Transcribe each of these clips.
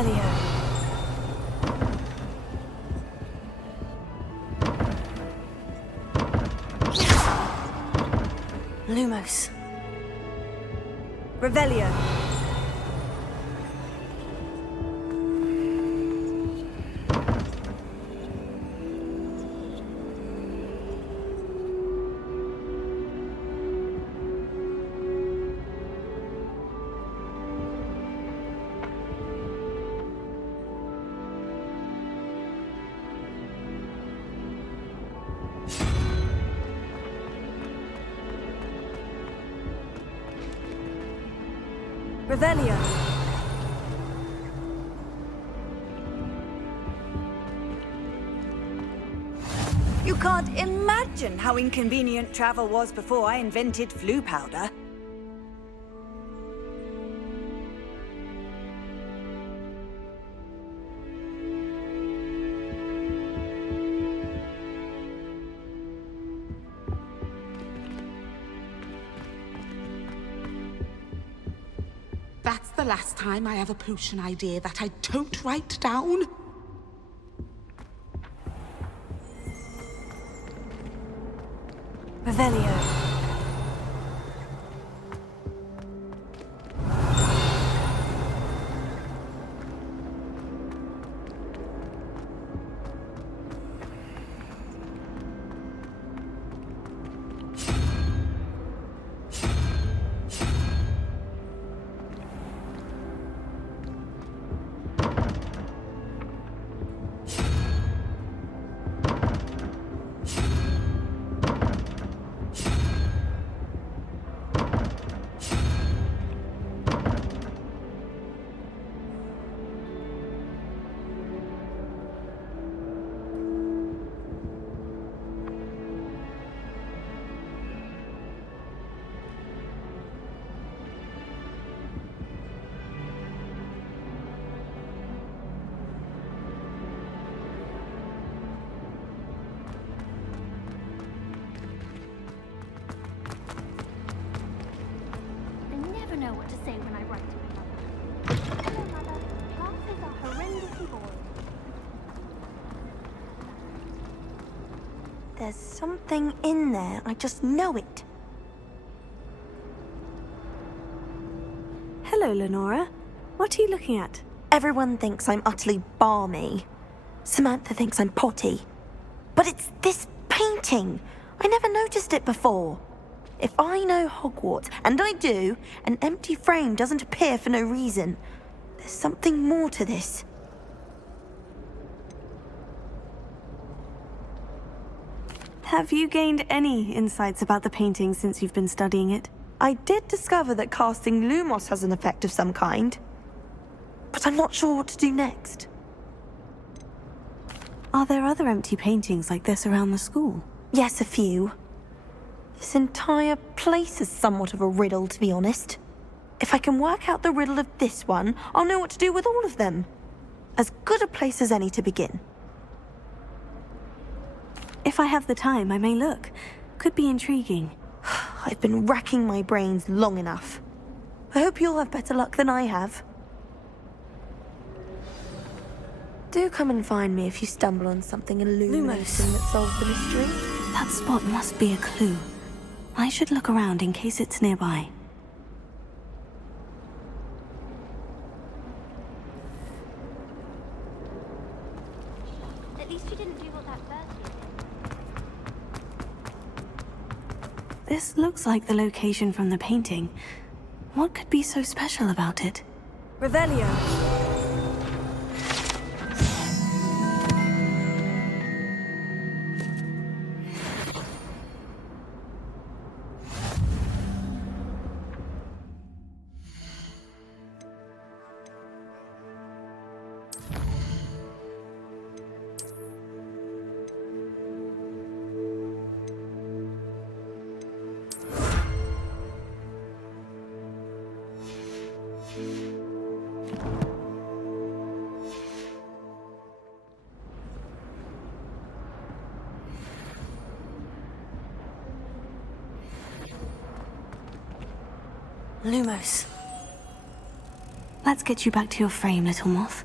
Revelio. Lumos. Revelio. Revelio. You can't imagine how inconvenient travel was before I invented flu powder. That's the last time I have a potion idea that I don't write down. Revelio. Know what to say when I write to my mother. Hello, Mother. Classes are horrendously boring. There's something in there. I just know it. Hello, Lenora. What are you looking at? Everyone thinks I'm utterly balmy. Samantha thinks I'm potty. But it's this painting. I never noticed it before. If I know Hogwarts, and I do, an empty frame doesn't appear for no reason. There's something more to this. Have you gained any insights about the painting since you've been studying it? I did discover that casting Lumos has an effect of some kind. But I'm not sure what to do next. Are there other empty paintings like this around the school? Yes, a few. This entire place is somewhat of a riddle, to be honest. If I can work out the riddle of this one, I'll know what to do with all of them. As good a place as any to begin. If I have the time, I may look. Could be intriguing. I've been racking my brains long enough. I hope you'll have better luck than I have. Do come and find me if you stumble on something illuminating that solves the mystery. That spot must be a clue. I should look around in case it's nearby. At least you didn't do what that first did. This looks like the location from the painting. What could be so special about it? Revelio. Lumos. Let's get you back to your frame, little moth.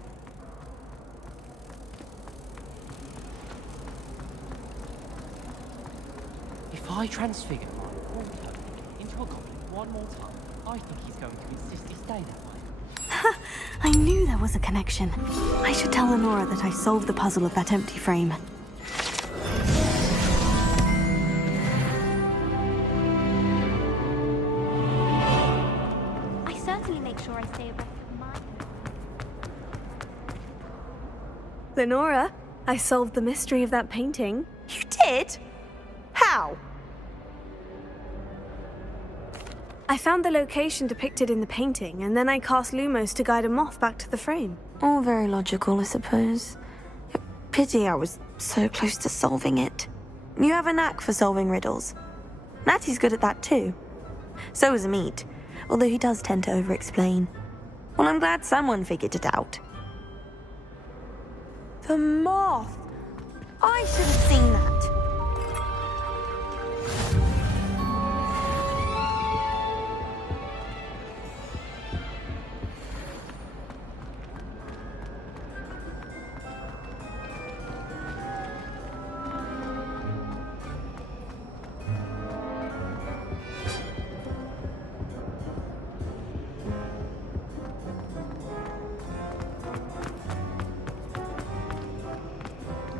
If I transfigure my poor Toby into a goblin one more time, I think he's going to insist he stay that way. I knew there was a connection. I should tell Lenora that I solved the puzzle of that empty frame. I certainly make sure I stay abreast of my... Lenora, I solved the mystery of that painting. You did? How? I found the location depicted in the painting, and then I cast Lumos to guide a moth back to the frame. All very logical, I suppose. Pity I was so close to solving it. You have a knack for solving riddles. Natty's good at that too. So is Amit, although he does tend to over-explain. Well, I'm glad someone figured it out. The moth! I should have seen that.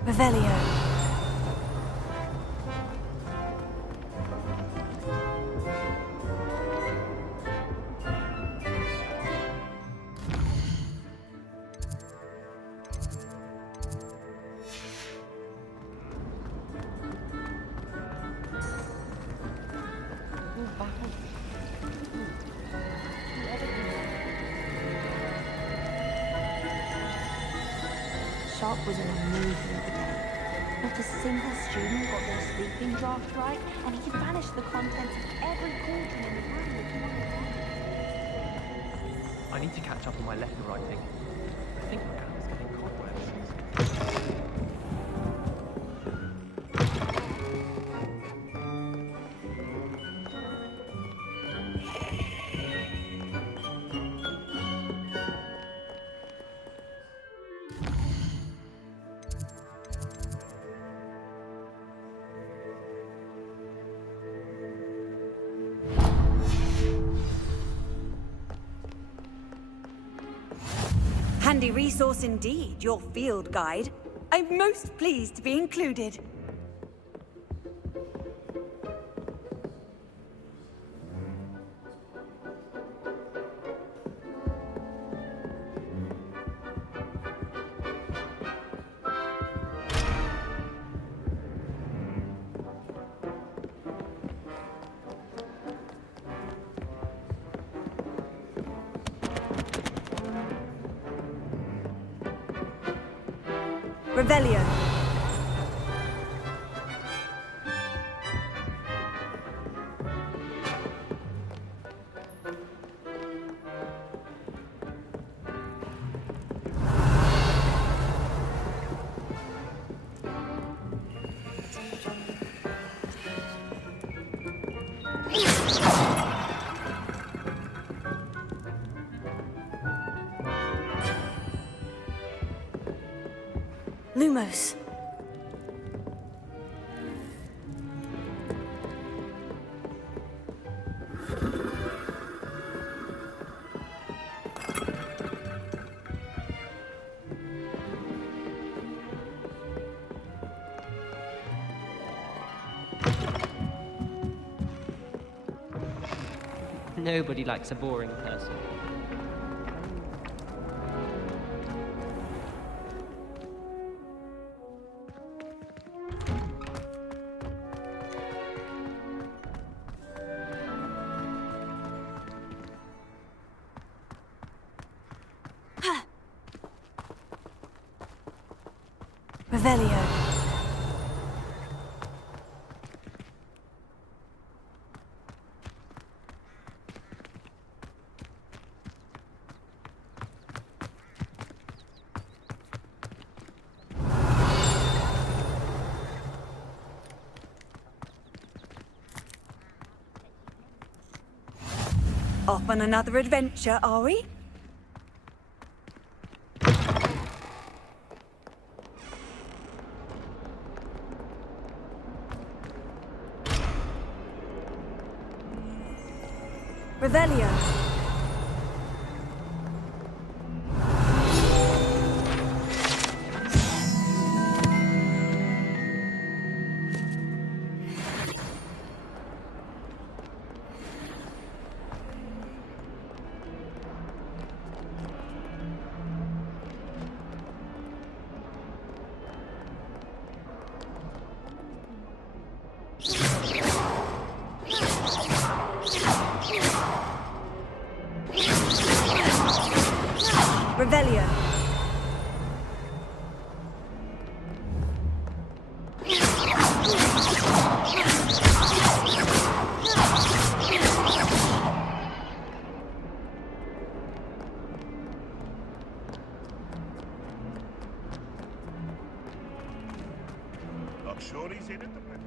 Revelio. Sharp was an amazing day. Not a single student got their sleeping draft right, and he banished the contents of every cauldron in the room with one glance. I need to catch up on my letter writing. I think my gun is getting cobwebs. Handy resource indeed, your field guide. I'm most pleased to be included. Revelio. Lumos. Nobody likes a boring person. Revelio. Off on another adventure, are we? Revelio. Revelio. Not sure he's in at the minute.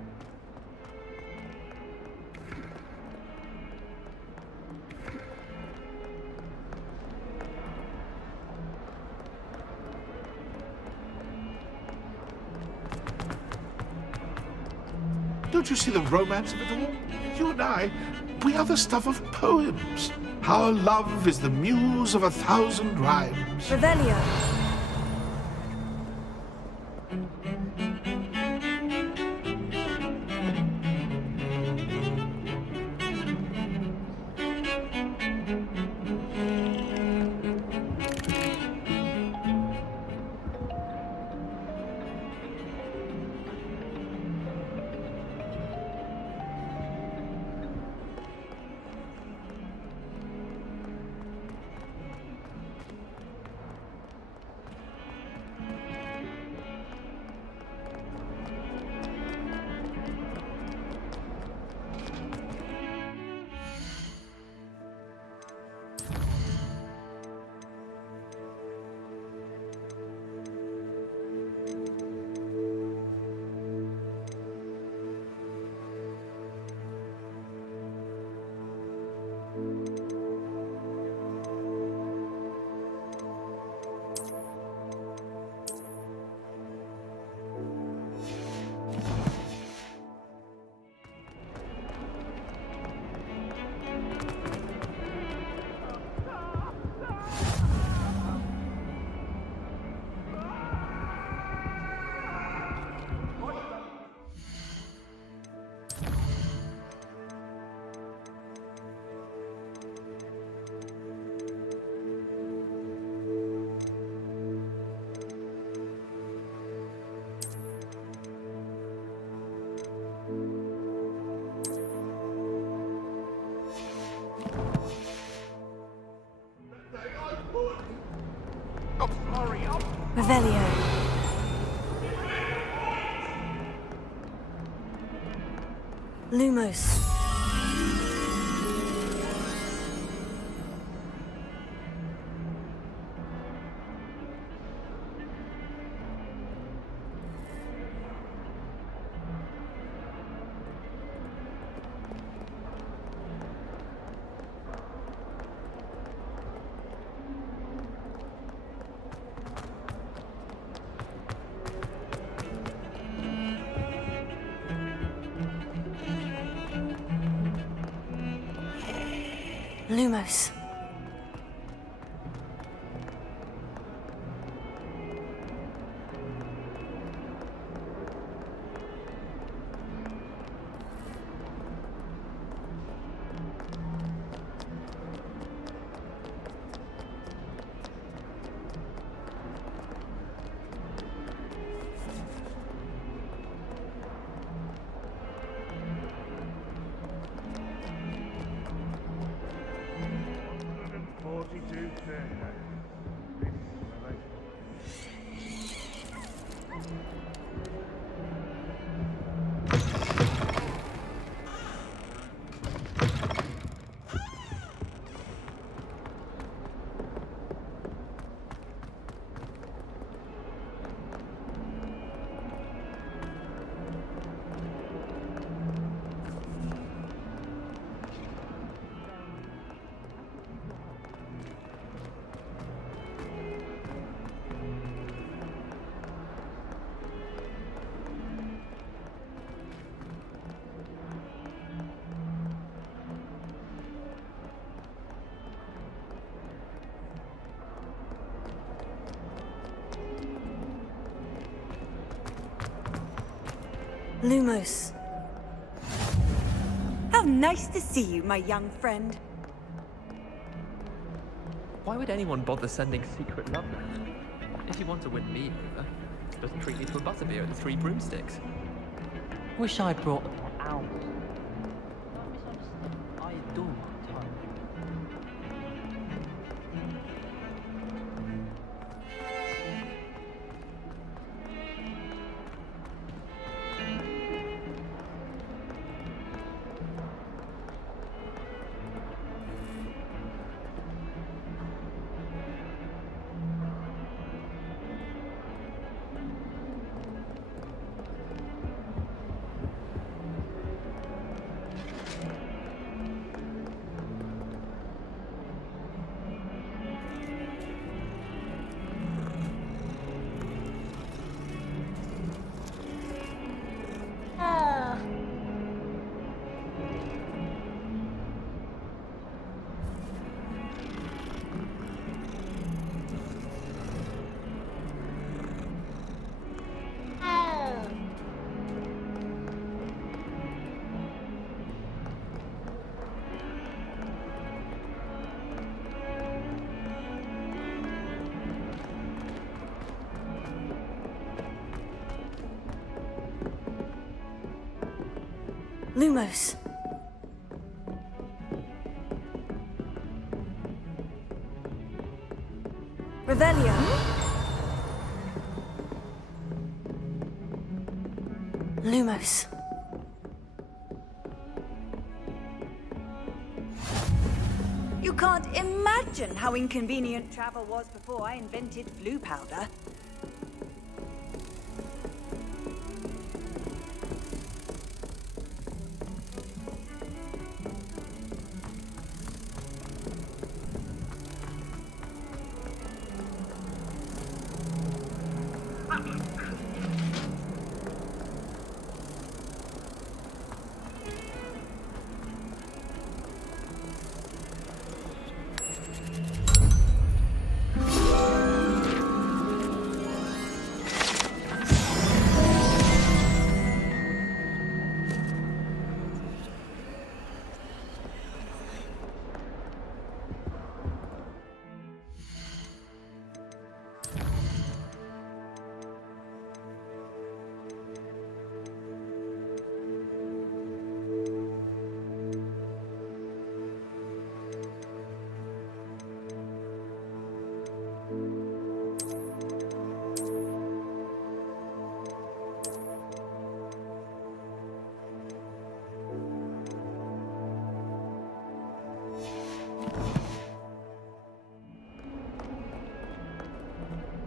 Don't you see the romance of it all? You and I, we are the stuff of poems. Our love is the muse of 1,000 rhymes. Revelio. Revelio. Lumos. Lumos. Lumos. How nice to see you, my young friend. Why would anyone bother sending secret love letters? If you want to win me over, just treat me to a butterbeer at the Three Broomsticks. Wish I brought a pet owl. Don't misunderstand. I adore time. Lumos. Revelio. Lumos. You can't imagine how inconvenient travel was before I invented flu powder.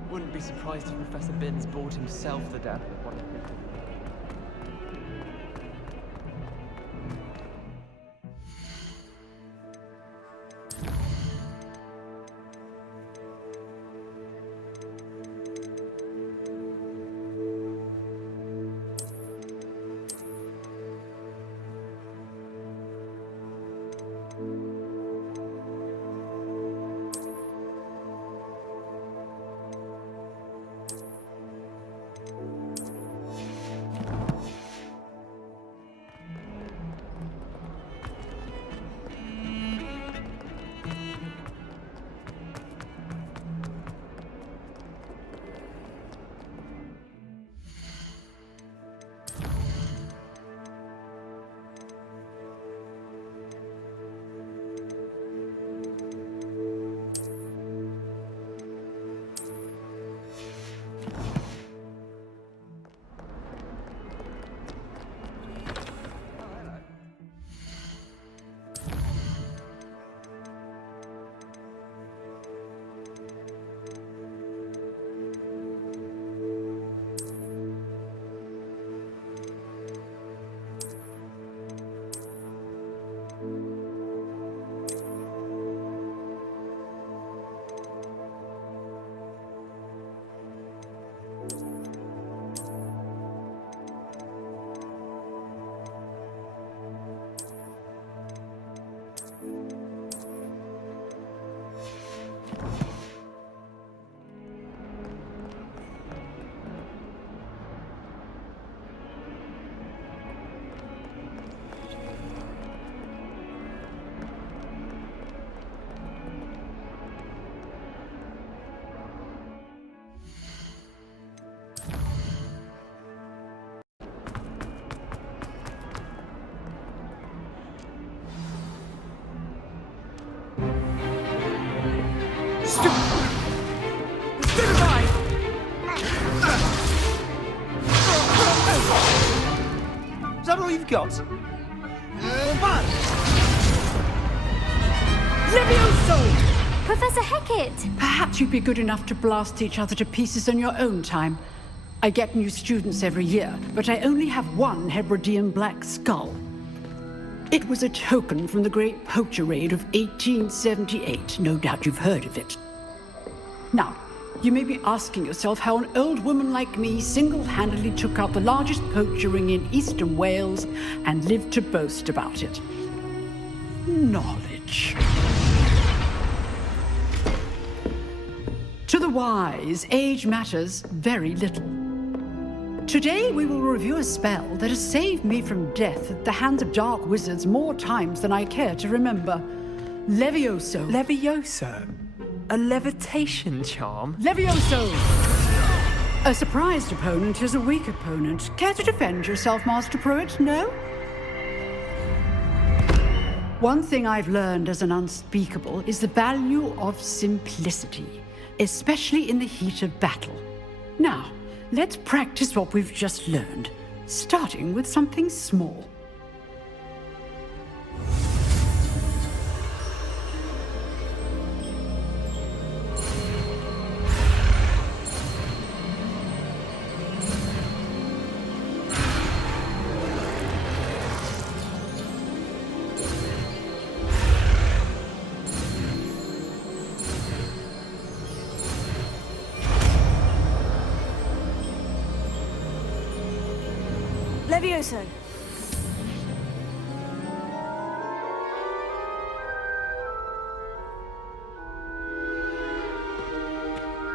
Wouldn't be surprised if Professor Binns bored himself to death with one of his... that all you've got? One! Levioso! Professor Hecat! Perhaps you'd be good enough to blast each other to pieces on your own time. I get new students every year, but I only have one Hebridean black skull. It was a token from the Great Poacher Raid of 1878. No doubt you've heard of it. Now, you may be asking yourself how an old woman like me single-handedly took out the largest poacher ring in eastern Wales and lived to boast about it. Knowledge. To the wise, age matters very little. Today we will review a spell that has saved me from death at the hands of dark wizards more times than I care to remember. Levioso. Levioso? A levitation charm? Levioso! A surprised opponent is a weak opponent. Care to defend yourself, Master Pruitt? No? One thing I've learned as an unspeakable is the value of simplicity, especially in the heat of battle. Now, let's practice what we've just learned, starting with something small. Levioso.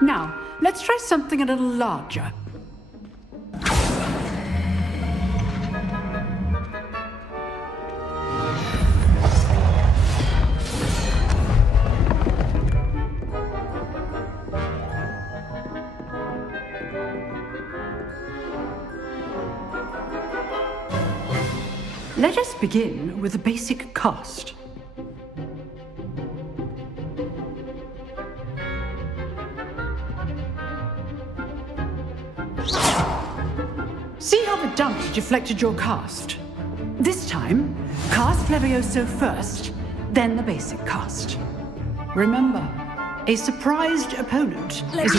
Now, let's try something a little larger. Let us begin with a basic cast. See how the dummy deflected your cast? This time, cast Levioso first, then the basic cast. Remember, a surprised opponent is a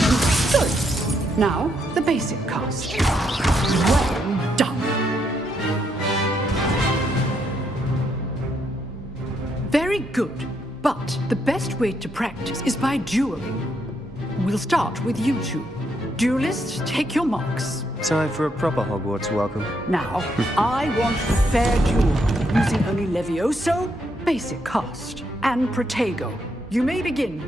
good. Now, the basic cast. Well done. Very good, but the best way to practice is by dueling. We'll start with you two. Duelists, take your marks. Time for a proper Hogwarts welcome. Now, I want a fair duel, using only Levioso, basic cast, and Protego. You may begin.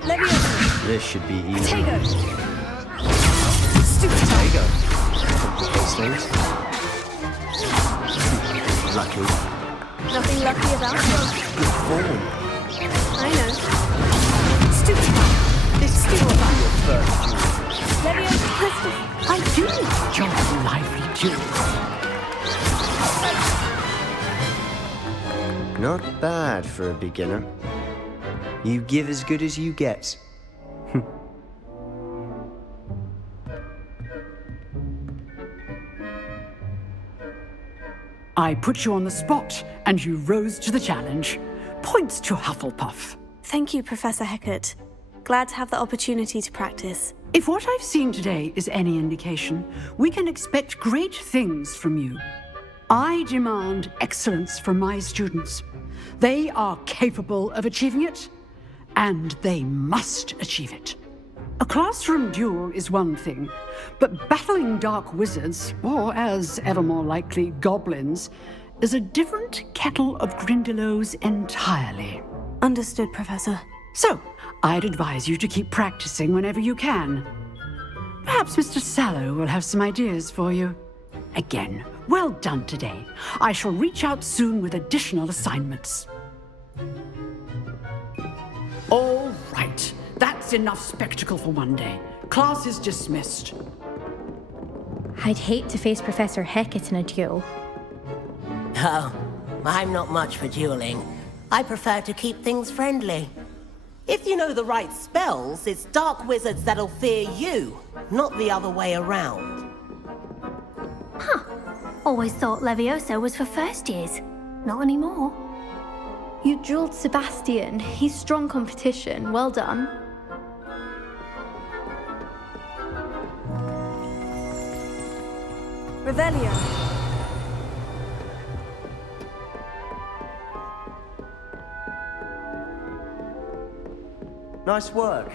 Levioso. This should be easy. Protego. Stupid Protego. Those things. Lucky. Nothing lucky about it. Good form. I know. Stupid. This is not your first duel. Levioso. I do enjoy lively duels. Not bad for a beginner. You give as good as you get. I put you on the spot, and you rose to the challenge. Points to Hufflepuff. Thank you, Professor Hecat. Glad to have the opportunity to practice. If what I've seen today is any indication, we can expect great things from you. I demand excellence from my students. They are capable of achieving it, and they must achieve it. A classroom duel is one thing, but battling dark wizards, or as ever more likely, goblins, is a different kettle of Grindylows entirely. Understood, Professor. So, I'd advise you to keep practicing whenever you can. Perhaps Mr. Sallow will have some ideas for you. Again, well done today. I shall reach out soon with additional assignments. All right. That's enough spectacle for one day. Class is dismissed. I'd hate to face Professor Hecat in a duel. Oh, I'm not much for dueling. I prefer to keep things friendly. If you know the right spells, it's dark wizards that'll fear you, not the other way around. Always thought Levioso was for first years. Not anymore. You drilled Sebastian. He's strong competition. Well done. Revelio. Nice work.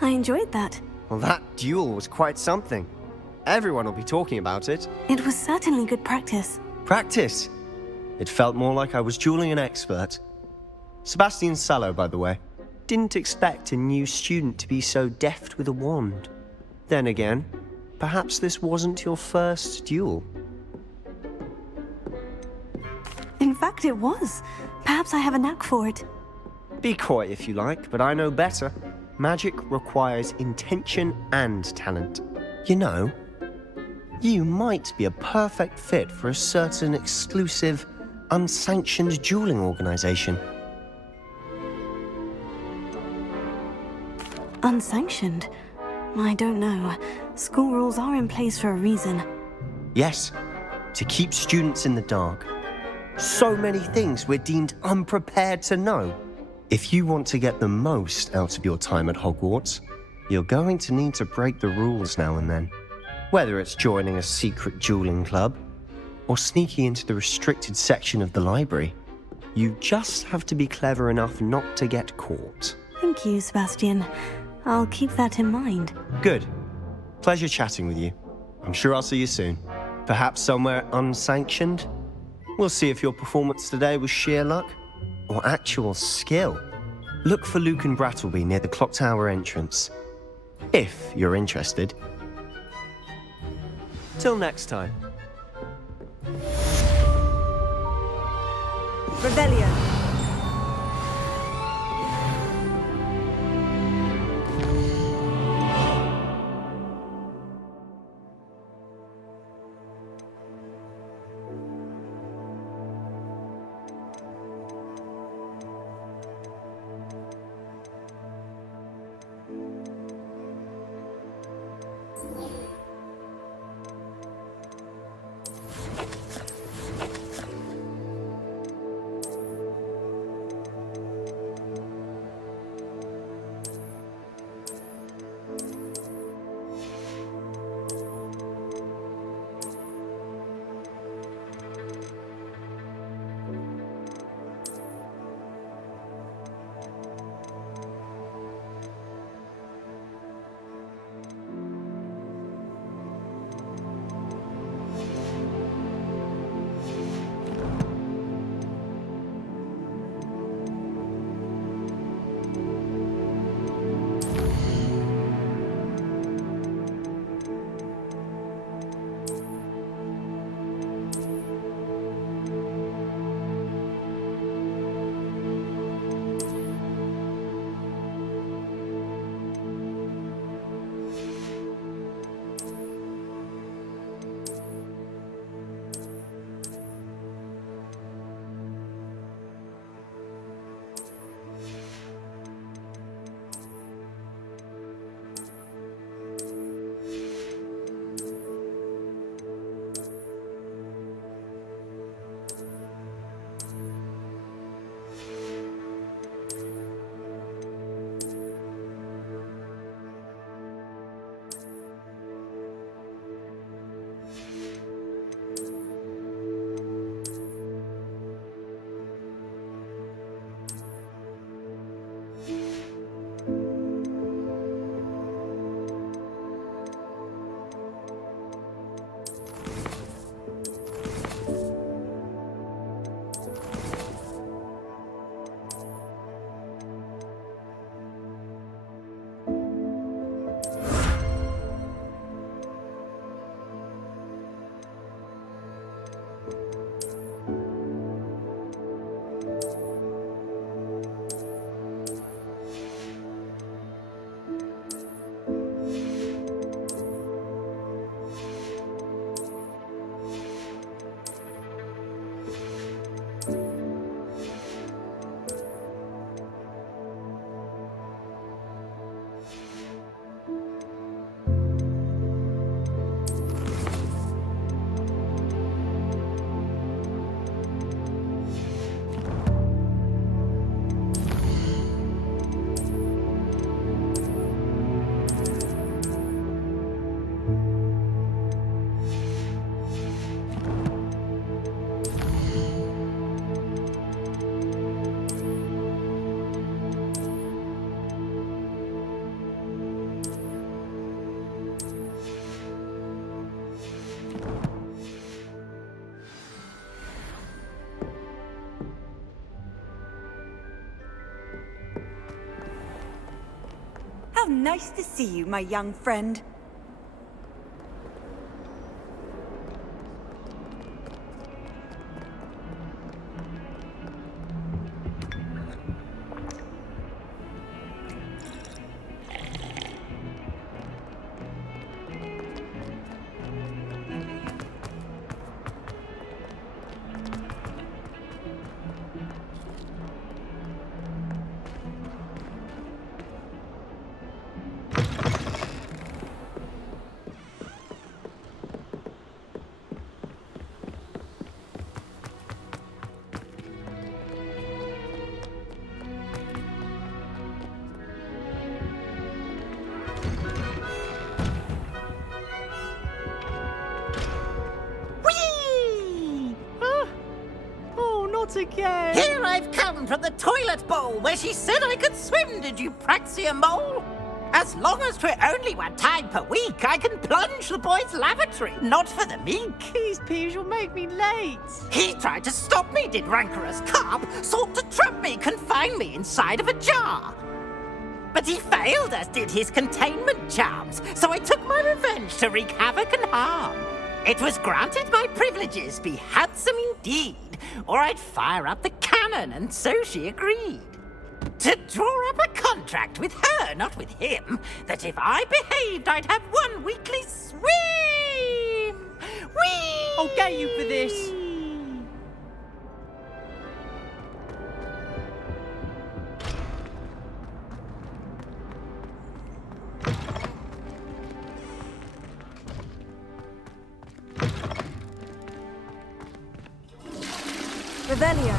I enjoyed that. Well, that duel was quite something. Everyone will be talking about it. It was certainly good practice. Practice? It felt more like I was dueling an expert. Sebastian Sallow, by the way. Didn't expect a new student to be so deft with a wand. Then again, perhaps this wasn't your first duel. In fact, it was. Perhaps I have a knack for it. Be coy if you like, but I know better. Magic requires intention and talent. You know, you might be a perfect fit for a certain exclusive, unsanctioned dueling organization. Unsanctioned? I don't know. School rules are in place for a reason. Yes, to keep students in the dark. So many things we're deemed unprepared to know. If you want to get the most out of your time at Hogwarts, you're going to need to break the rules now and then. Whether it's joining a secret dueling club, or sneaking into the restricted section of the library, you just have to be clever enough not to get caught. Thank you, Sebastian. I'll keep that in mind. Good. Pleasure chatting with you. I'm sure I'll see you soon. Perhaps somewhere unsanctioned? We'll see if your performance today was sheer luck or actual skill. Look for Luke and Brattleby near the clock tower entrance, if you're interested. Till next time. Revelio. How nice to see you, my young friend. Again. Here I've come from the toilet bowl where she said I could swim, did you praxia mole? As long as 'twere only 1 time per week, I can plunge the boy's lavatory, not for the meek. These peeves will make me late. He tried to stop me, did rancorous carp, sought to trap me, confine me inside of a jar. But he failed, as did his containment charms, so I took my revenge to wreak havoc and harm. It was granted my privileges be handsome indeed, or I'd fire up the cannon, and so she agreed. To draw up a contract with her, not with him, that if I behaved, I'd have 1 weekly swim! Whee! I'll get you for this. Revelio.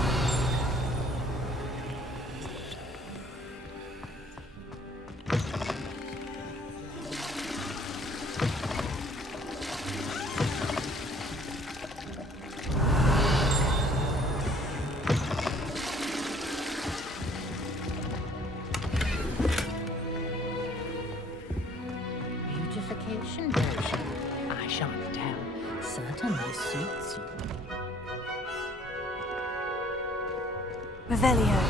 Beautification potion. I shan't tell. Certainly suits you. Revelio.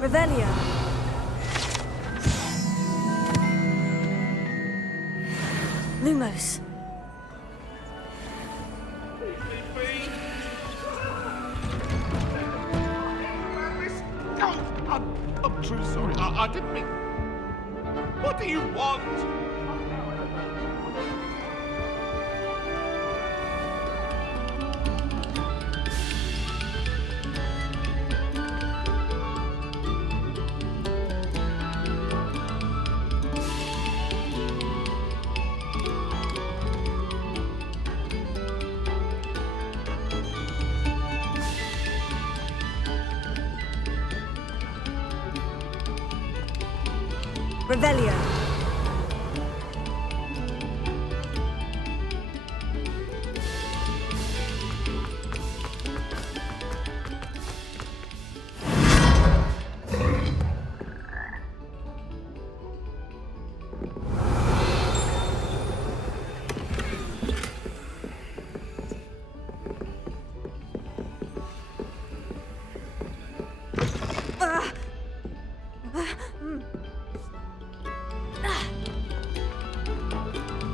Revelio. Lumos. I'm truly sorry. I didn't mean... What do you want? Revelio.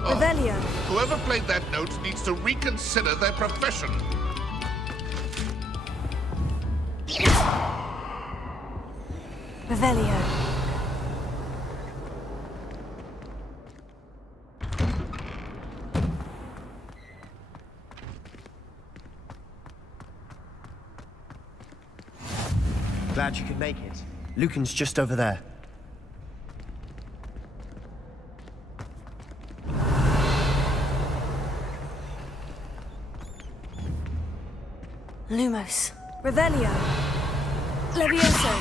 Revelio. Whoever played that note needs to reconsider their profession. Revelio. Glad you could make it. Lucan's just over there. Lumos. Revelio. Levioso.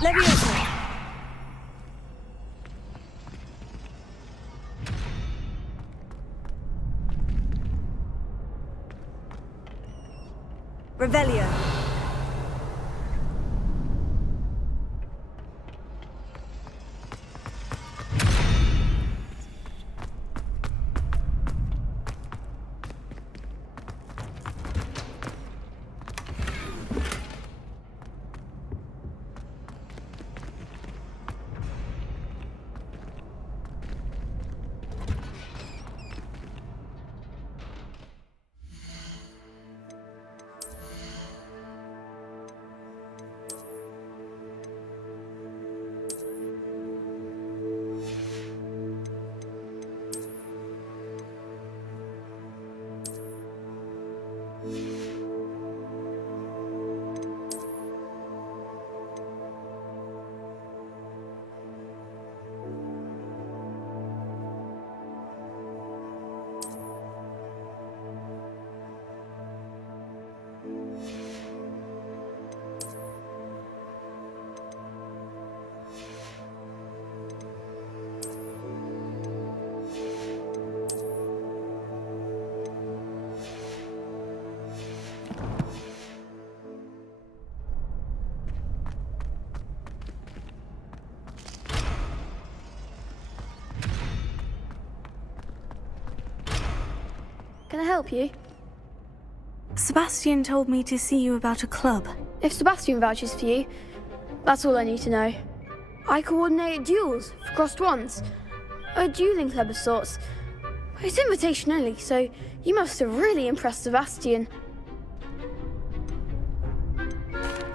Leviosa! Revelio. Can I help you? Sebastian told me to see you about a club. If Sebastian vouches for you, that's all I need to know. I coordinate duels for crossed wands. A dueling club of sorts. It's invitation only, so you must have really impressed Sebastian.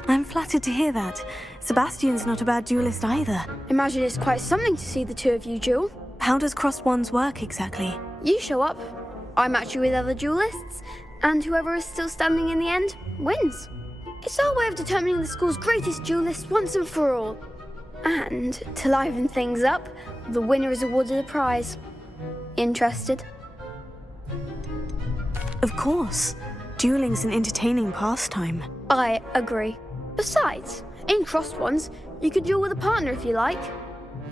I'm flattered to hear that. Sebastian's not a bad duelist either. Imagine it's quite something to see the two of you duel. How does crossed wands work exactly? You show up, I match you with other duelists, and whoever is still standing in the end wins. It's our way of determining the school's greatest duelist once and for all. And to liven things up, the winner is awarded a prize. Interested? Of course. Dueling's an entertaining pastime. I agree. Besides, in crossed ones, you could duel with a partner if you like.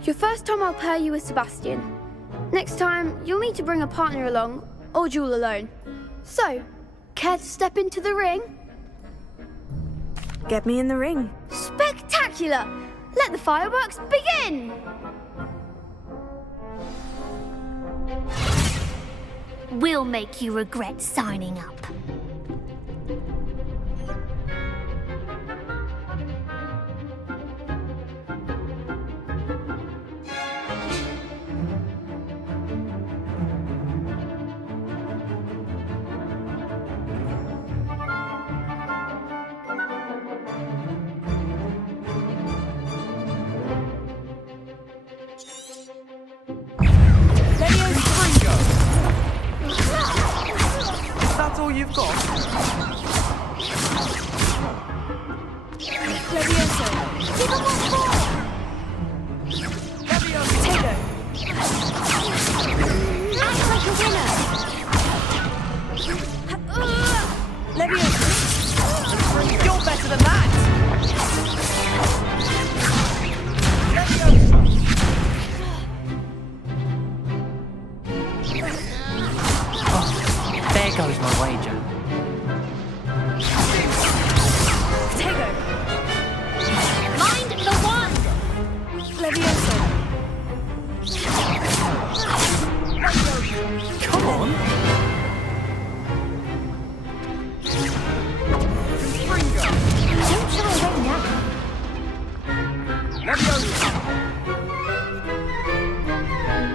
Your first time I'll pair you with Sebastian. Next time, you'll need to bring a partner along, or duel alone. So, care to step into the ring? Get me in the ring. Spectacular! Let the fireworks begin! We'll make you regret signing up. That's all you've got? Leviosa! Give him one more! Leviosa! Tego! Act like a winner! Leviosa! You're better than that! There goes my wager. Tego! Mind the wand! Leviosa! Come on! Don't shy away now.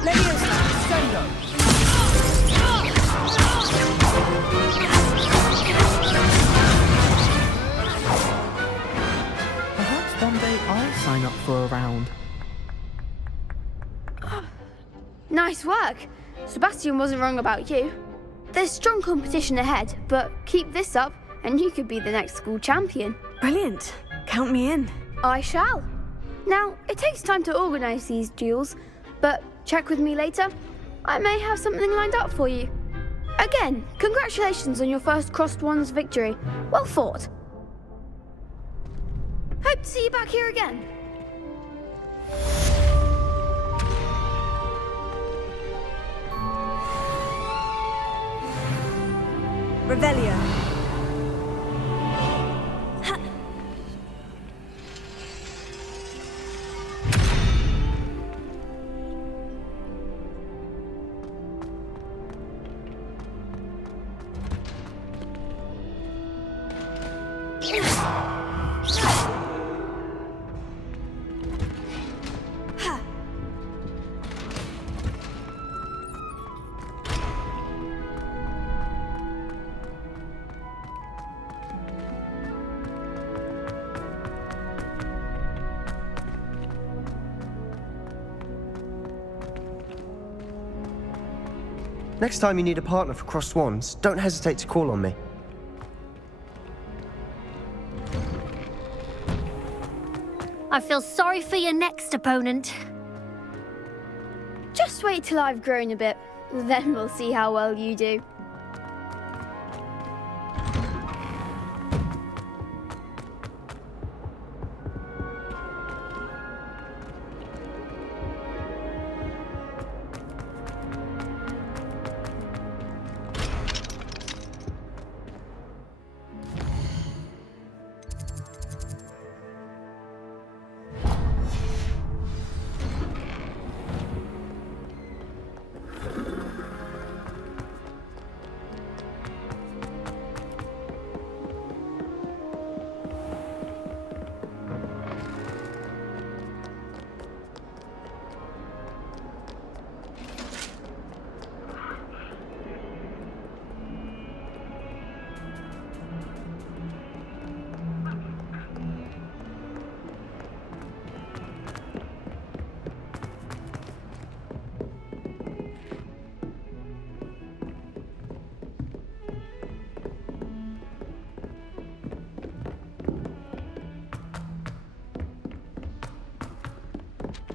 Leviosa! Sendo! Perhaps one day I'll sign up for a round. Nice work. Sebastian wasn't wrong about you. There's strong competition ahead, but keep this up and you could be the next school champion. Brilliant. Count me in. I shall. Now, it takes time to organise these duels, but check with me later. I may have something lined up for you. Again, congratulations on your first crossed wands victory. Well fought. Hope to see you back here again. Revelio. Next time you need a partner for Crossed Swans, don't hesitate to call on me. I feel sorry for your next opponent. Just wait till I've grown a bit. Then we'll see how well you do.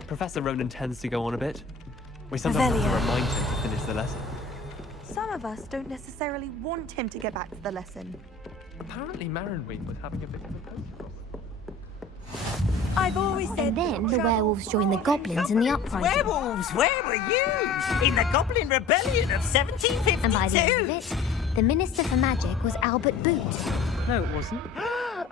Professor Ronan tends to go on a bit. We sometimes have to remind him to finish the lesson. Some of us don't necessarily want him to get back to the lesson. Apparently Marinweed was having a bit of a post problem. I've always said. And then the werewolves joined the goblins in the uprising. Werewolves, where were you? In the Goblin Rebellion of 1752. And by the end of it, the Minister for Magic was Albert Boot. No, it wasn't.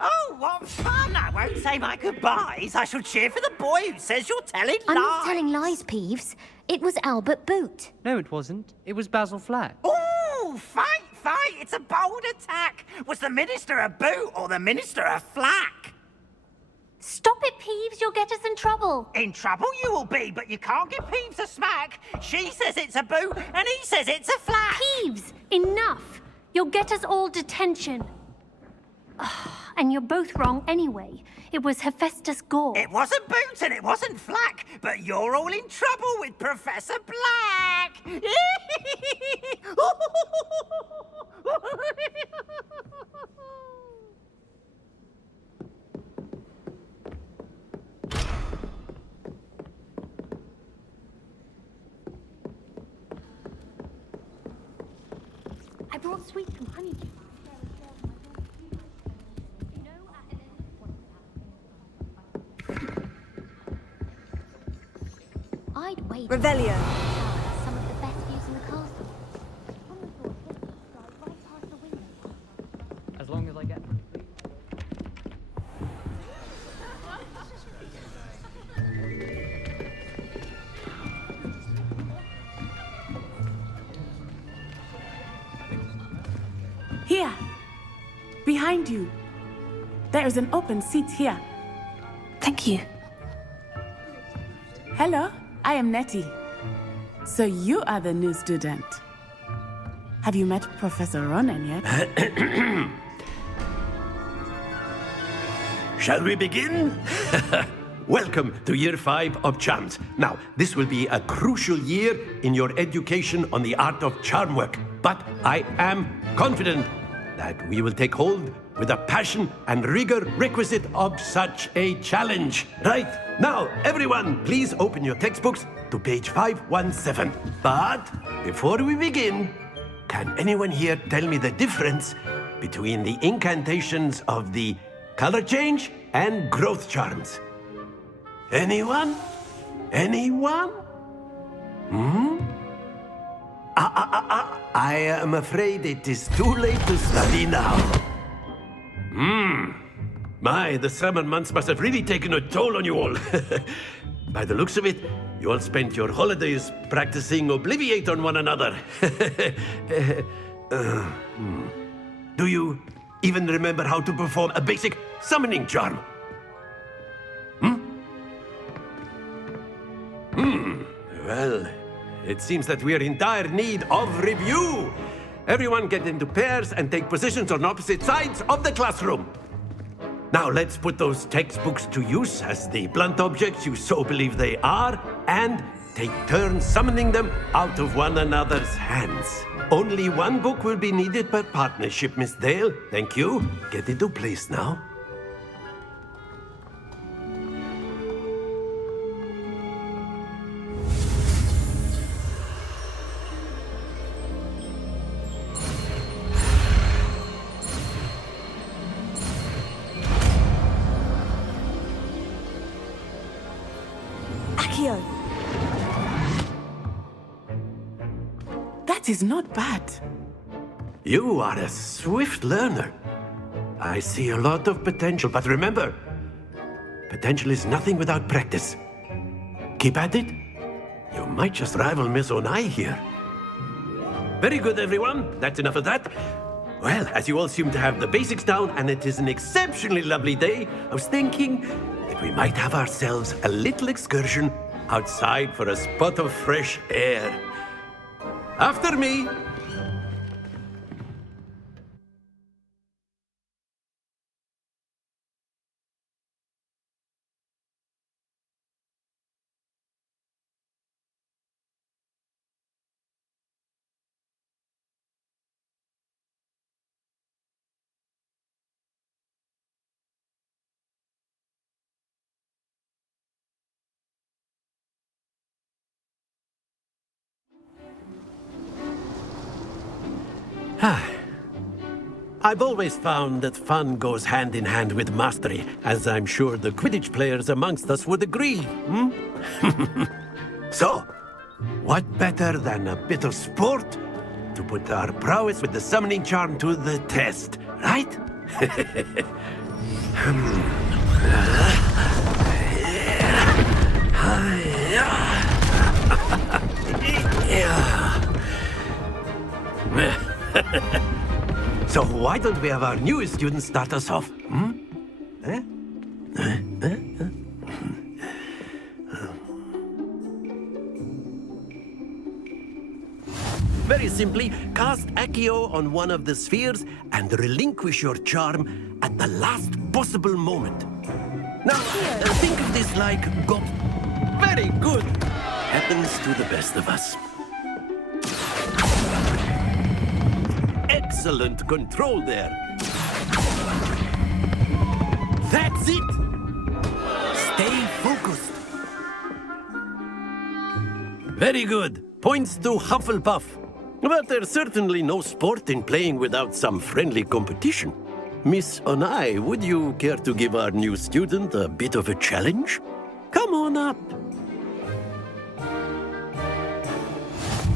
Oh, what fun! I won't say my goodbyes. I shall cheer for the boy who says you're telling lies. I'm not telling lies, Peeves. It was Albert Boot. No, it wasn't. It was Basil Flack. Ooh, fight! It's a bold attack. Was the Minister a boot or the Minister a flack? Stop it, Peeves. You'll get us in trouble. In trouble you will be, but you can't give Peeves a smack. She says it's a boot and he says it's a flack. Peeves, enough. You'll get us all detention. And you're both wrong anyway. It was Hephaestus Gore. It wasn't Boot and it wasn't Flack, but you're all in trouble with Professor Black. I brought sweet from Honeydew. I'd wait. Revelio. Some of the best views in the castle. Right past the window. As long as I get Here, behind you. There is an open seat here. Thank you. Hello, I am Nettie. So you are the new student. Have you met Professor Ronan yet? Shall we begin? Welcome to Year 5 of Charms. Now, this will be a crucial year in your education on the art of charm work. But I am confident that we will take hold with the passion and rigor requisite of such a challenge. Right, now, everyone, please open your textbooks to page 517. But before we begin, can anyone here tell me the difference between the incantations of the color change and growth charms? Anyone? Anyone? I am afraid it is too late to study now. My, the summer months must have really taken a toll on you all. By the looks of it, you all spent your holidays practicing Obliviate on one another. Do you even remember how to perform a basic summoning charm? Well, it seems that we are in dire need of review. Everyone get into pairs and take positions on opposite sides of the classroom. Now let's put those textbooks to use as the blunt objects you so believe they are, and take turns summoning them out of one another's hands. Only one book will be needed per partnership, Miss Dale. Thank you. Get into place now. That is not bad. You are a swift learner. I see a lot of potential, but remember, potential is nothing without practice. Keep at it. You might just rival Miss Onai here. Very good, everyone. That's enough of that. Well, as you all seem to have the basics down, and it is an exceptionally lovely day, I was thinking that we might have ourselves a little excursion outside for a spot of fresh air. After me. I've always found that fun goes hand in hand with mastery, as I'm sure the Quidditch players amongst us would agree. So, what better than a bit of sport to put our prowess with the summoning charm to the test, right? So why don't we have our newest student start us off? Very simply, cast Accio on one of the spheres and relinquish your charm at the last possible moment. Now, think of this like God. Very good. Happens to the best of us. Excellent control there. That's it. Stay focused. Very good. Points to Hufflepuff. But there's certainly no sport in playing without some friendly competition. Miss Onai, would you care to give our new student a bit of a challenge? Come on up.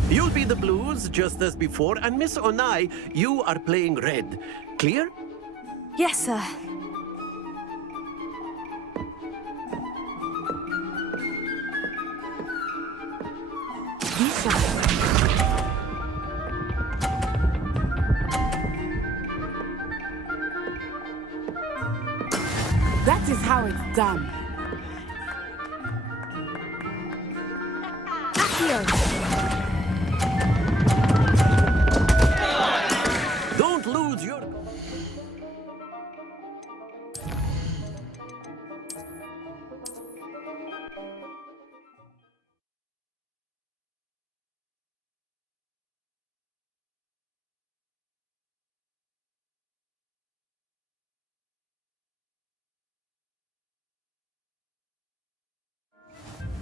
You'll be the blues, just as before, and Miss Onai, you are playing red. Clear? Yes, sir. That is how it's done. Don't lose your...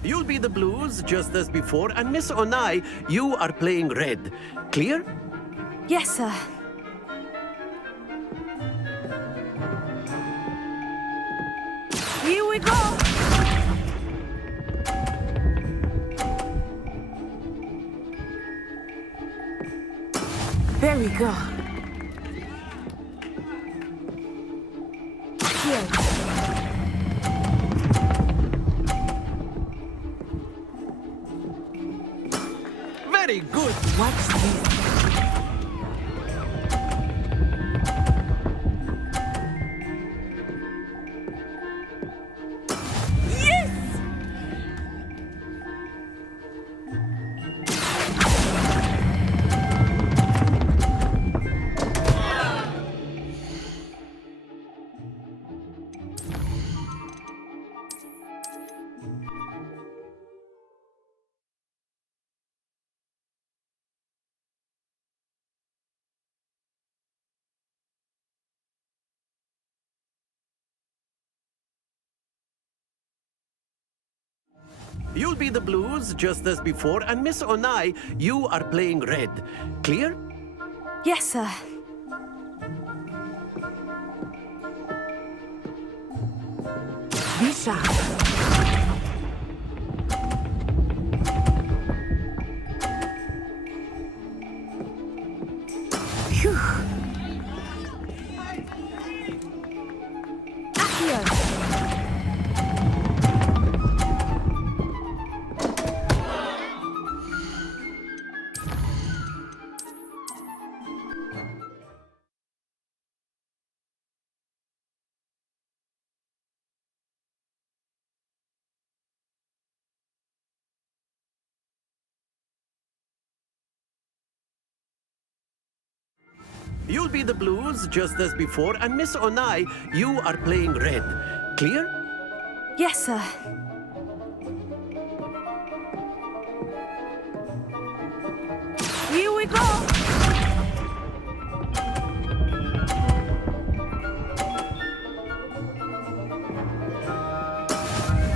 You'll be the blues, just as before, and Miss Onai, you are playing red. Clear? Yes, sir. Here we go! we go. Here. Very good. Watch this. You'll be the blues just as before, and Miss Onai, you are playing red. Clear? Yes, sir. Be sharp. Phew. Accio. You'll be the blues just as before, and Miss Onai, you are playing red. Clear? Yes, sir. Here we go!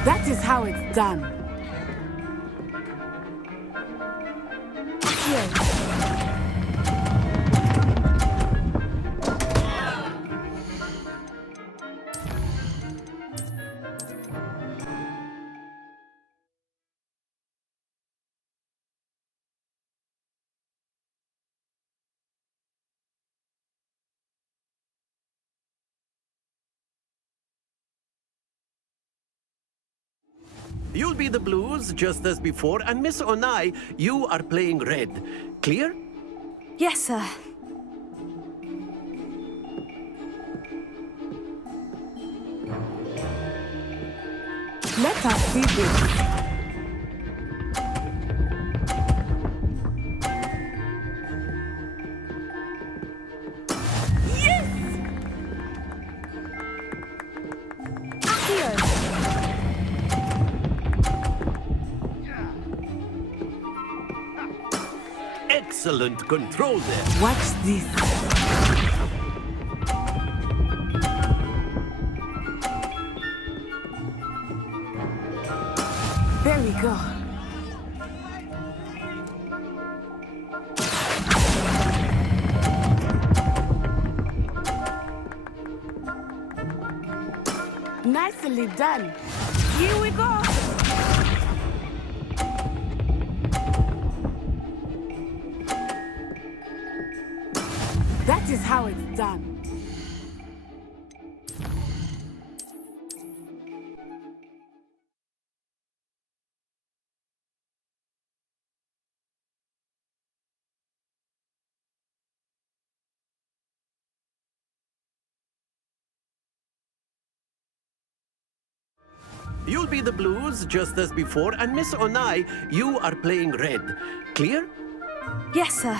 That is how it's done. Here. You'll be the blues just as before, and Miss Onai, you are playing red. Clear? Yes, sir. Let us see this. Excellent control there. Watch this. There we go. Nicely done. Here we go! That is how it's done. You'll be the blues just as before, and Miss Onai, you are playing red. Clear? Yes, sir.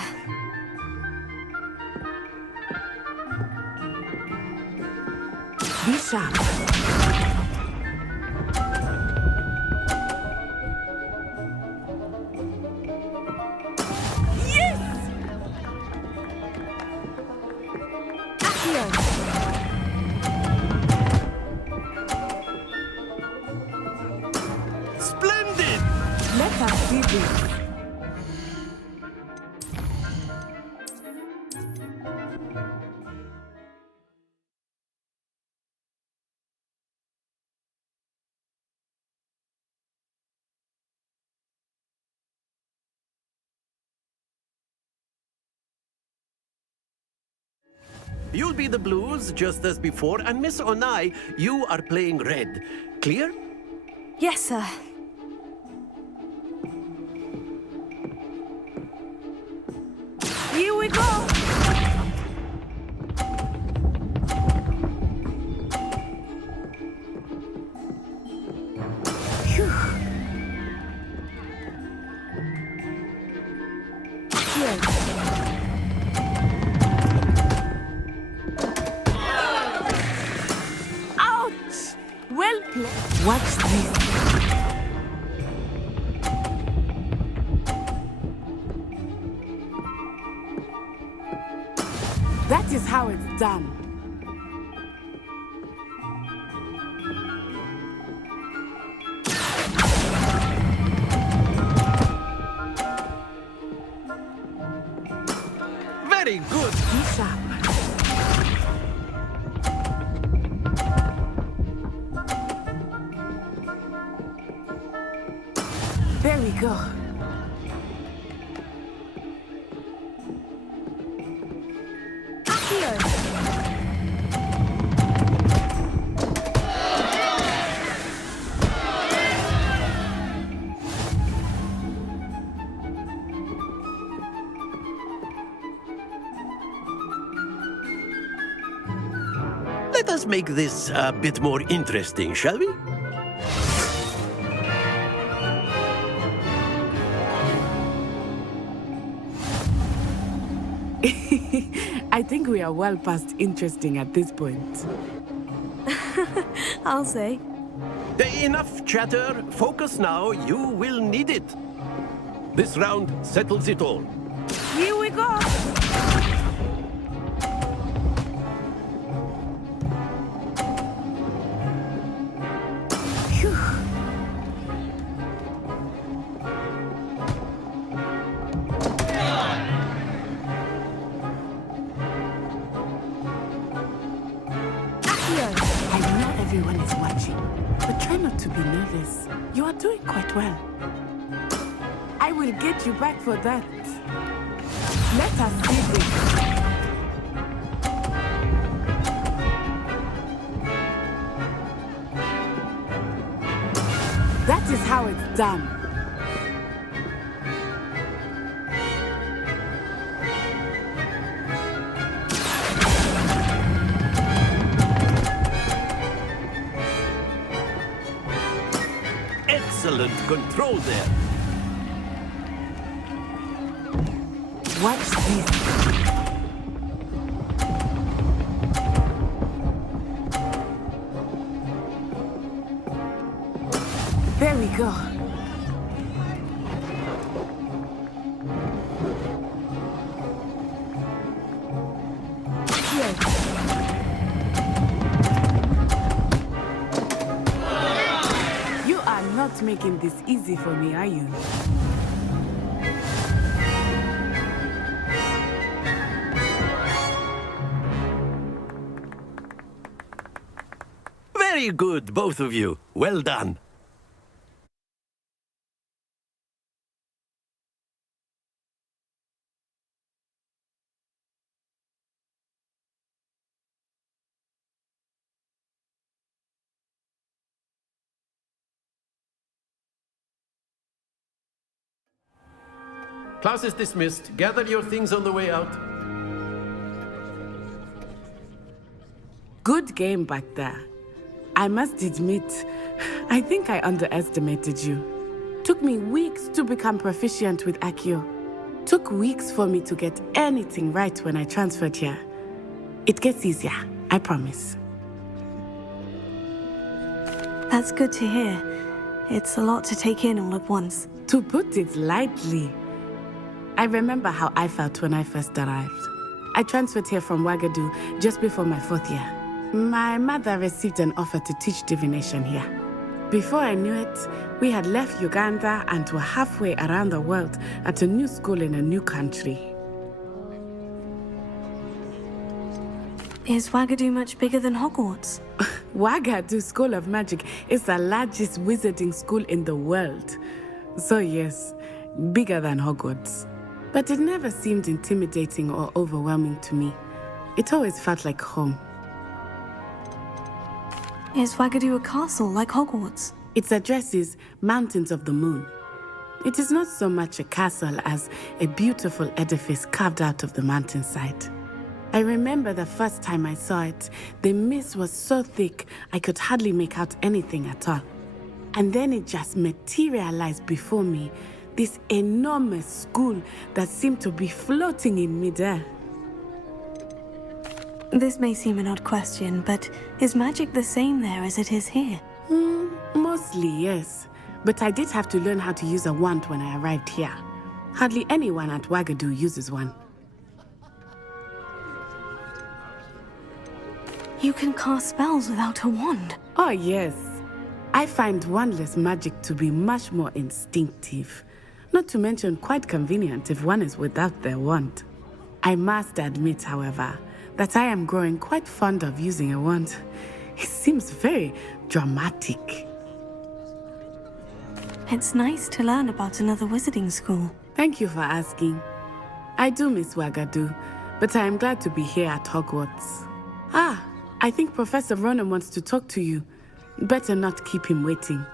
Be sharp. Splendid! Let us see this. you'll be the blues just as before, and Miss Onai, you are playing red. Clear? Yes, sir. Here we go! Phew. Here. Ouch! Well played. Watch this. That is how it's done. Very good. Be sharp. There we go. Let us make this a bit more interesting, shall we? I think we are well past interesting at this point. I'll say. Enough chatter. Focus now. You will need it. This round settles it all. Here we go! Phew. I know everyone is watching, but try not to be nervous. You are doing quite well. I will get you back for that. Let us see this. That is how it's done. Excellent control there. Watch this. There we go. Here. You are not making this easy for me, are you? Very good, both of you. Well done. Class is dismissed. Gather your things on the way out. Good game back there. I must admit, I think I underestimated you. Took me weeks to become proficient with Accio. Took weeks for me to get anything right when I transferred here. It gets easier, I promise. That's good to hear. It's a lot to take in all at once. To put it lightly, I remember how I felt when I first arrived. I transferred here from Ouagadougou just before my 4th year. My mother received an offer to teach divination here. Before I knew it, we had left Uganda and were halfway around the world at a new school in a new country. Is Ouagadougou much bigger than Hogwarts? Ouagadougou School of Magic is the largest wizarding school in the world. So yes, bigger than Hogwarts. But it never seemed intimidating or overwhelming to me. It always felt like home. Is Wagadu a castle like Hogwarts? Its address is Mountains of the Moon. It is not so much a castle as a beautiful edifice carved out of the mountainside. I remember the first time I saw it, the mist was so thick I could hardly make out anything at all. And then it just materialized before me, this enormous school that seemed to be floating in midair. This may seem an odd question, but is magic the same there as it is here? Mostly, yes. But I did have to learn how to use a wand when I arrived here. Hardly anyone at Wagadu uses one. You can cast spells without a wand? Oh, yes. I find wandless magic to be much more instinctive. Not to mention quite convenient if one is without their wand. I must admit, however, that I am growing quite fond of using a wand. It seems very dramatic. It's nice to learn about another wizarding school. Thank you for asking. I do miss Wagadu, but I am glad to be here at Hogwarts. I think Professor Ronan wants to talk to you. Better not keep him waiting.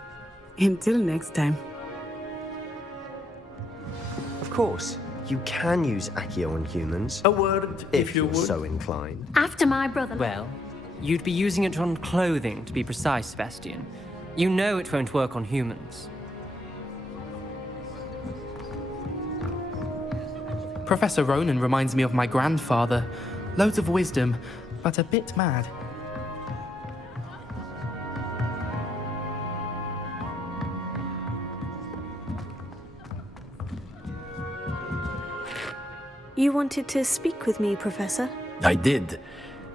Until next time. Of course, you can use Accio on humans. A word, if you you're would. so inclined. After my brother. Well, you'd be using it on clothing, to be precise, Sebastian. You know it won't work on humans. Professor Ronan reminds me of my grandfather. Loads of wisdom, but a bit mad. You wanted to speak with me, Professor? I did.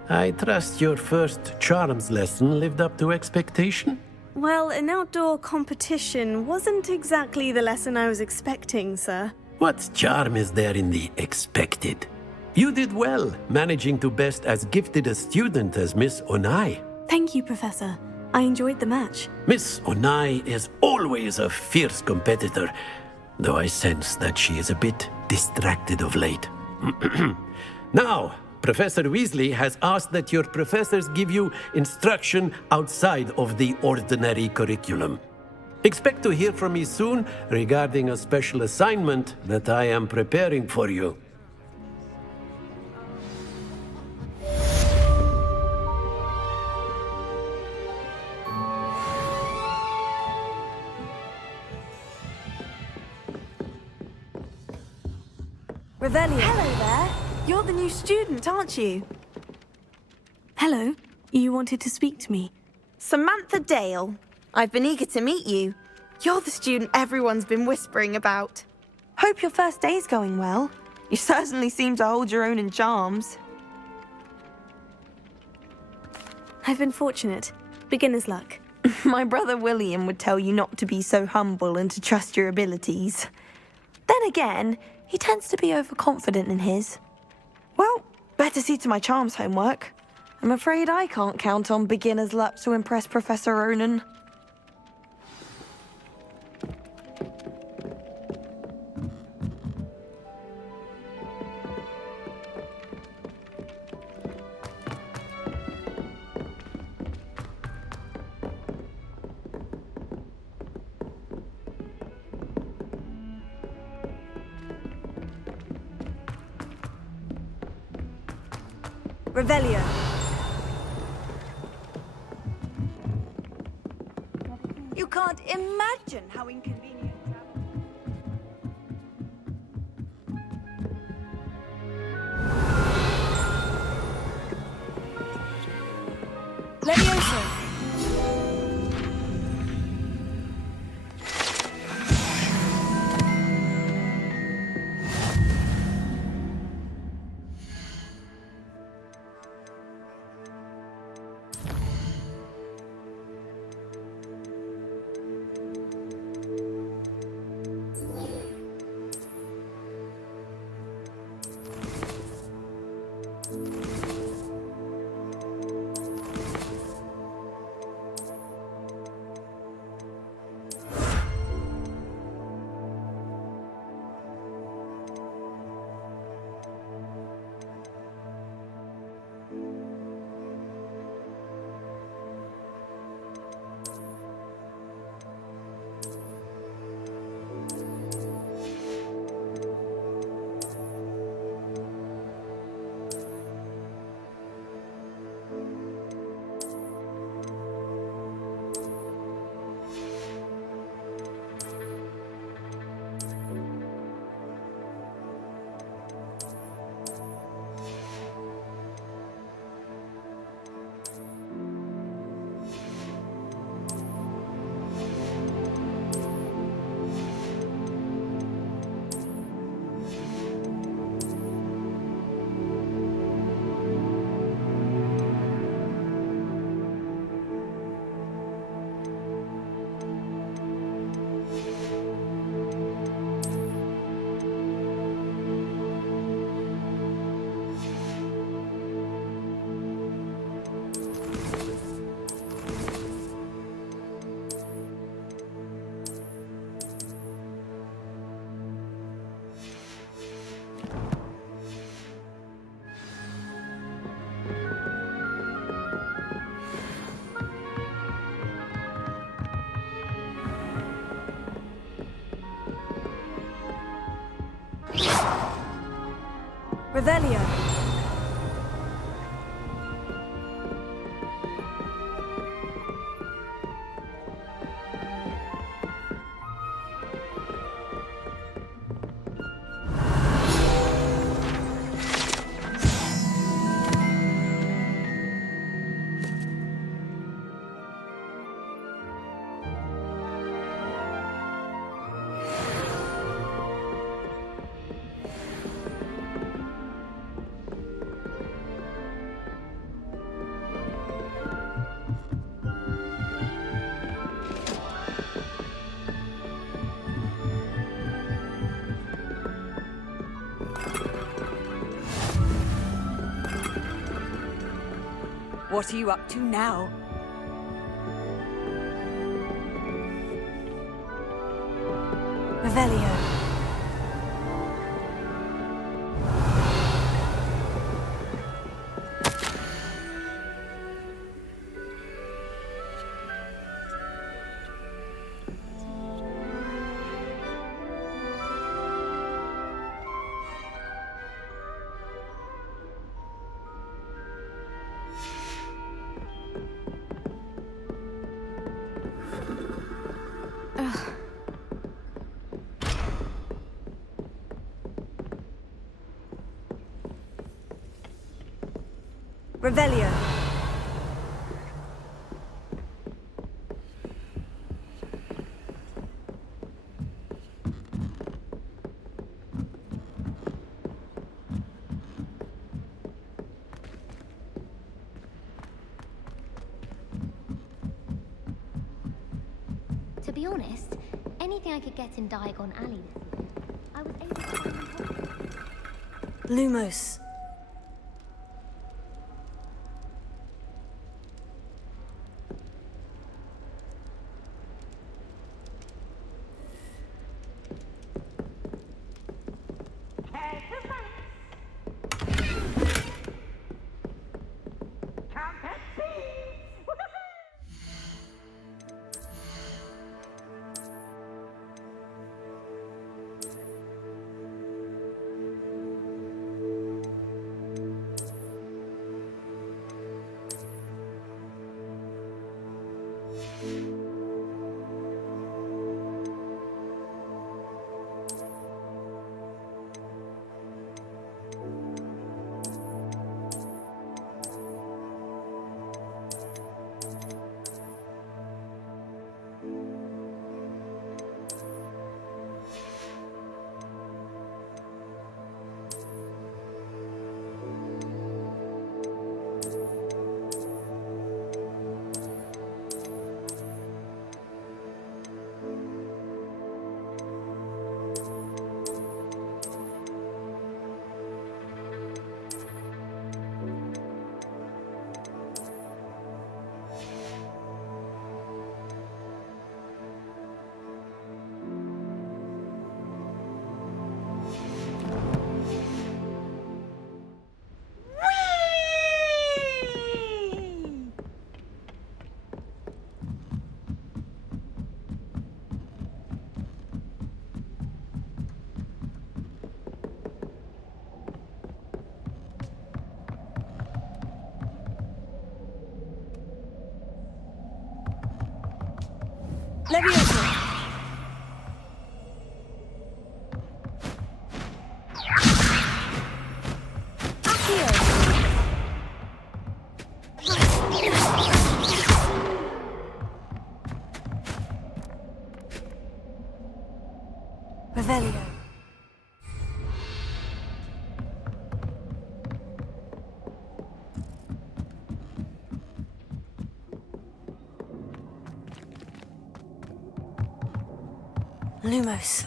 I trust your first charms lesson lived up to expectation? Well, an outdoor competition wasn't exactly the lesson I was expecting, sir. What charm is there in the expected? You did well, managing to best as gifted a student as Miss Onai. Thank you, Professor. I enjoyed the match. Miss Onai is always a fierce competitor, though I sense that she is a bit distracted of late. Now, Professor Weasley has asked that your professors give you instruction outside of the ordinary curriculum. Expect to hear from me soon regarding a special assignment that I am preparing for you. Revelio. Hello there. You're the new student, aren't you? Hello. You wanted to speak to me? Samantha Dale. I've been eager to meet you. You're the student everyone's been whispering about. Hope your first day's going well. You certainly seem to hold your own in charms. I've been fortunate. Beginner's luck. My brother William would tell you not to be so humble and to trust your abilities. Then again, he tends to be overconfident in his. Well, better see to my charms homework. I'm afraid I can't count on beginner's luck to impress Professor Ronan. Revelio. You can't imagine how inconvenient Levioso. Revelio. What are you up to now? Revelio. Revelio. To be honest, anything I could get in Diagon Alley this year, I was able to find. Lumos. Levioso. Revelio. Lumos.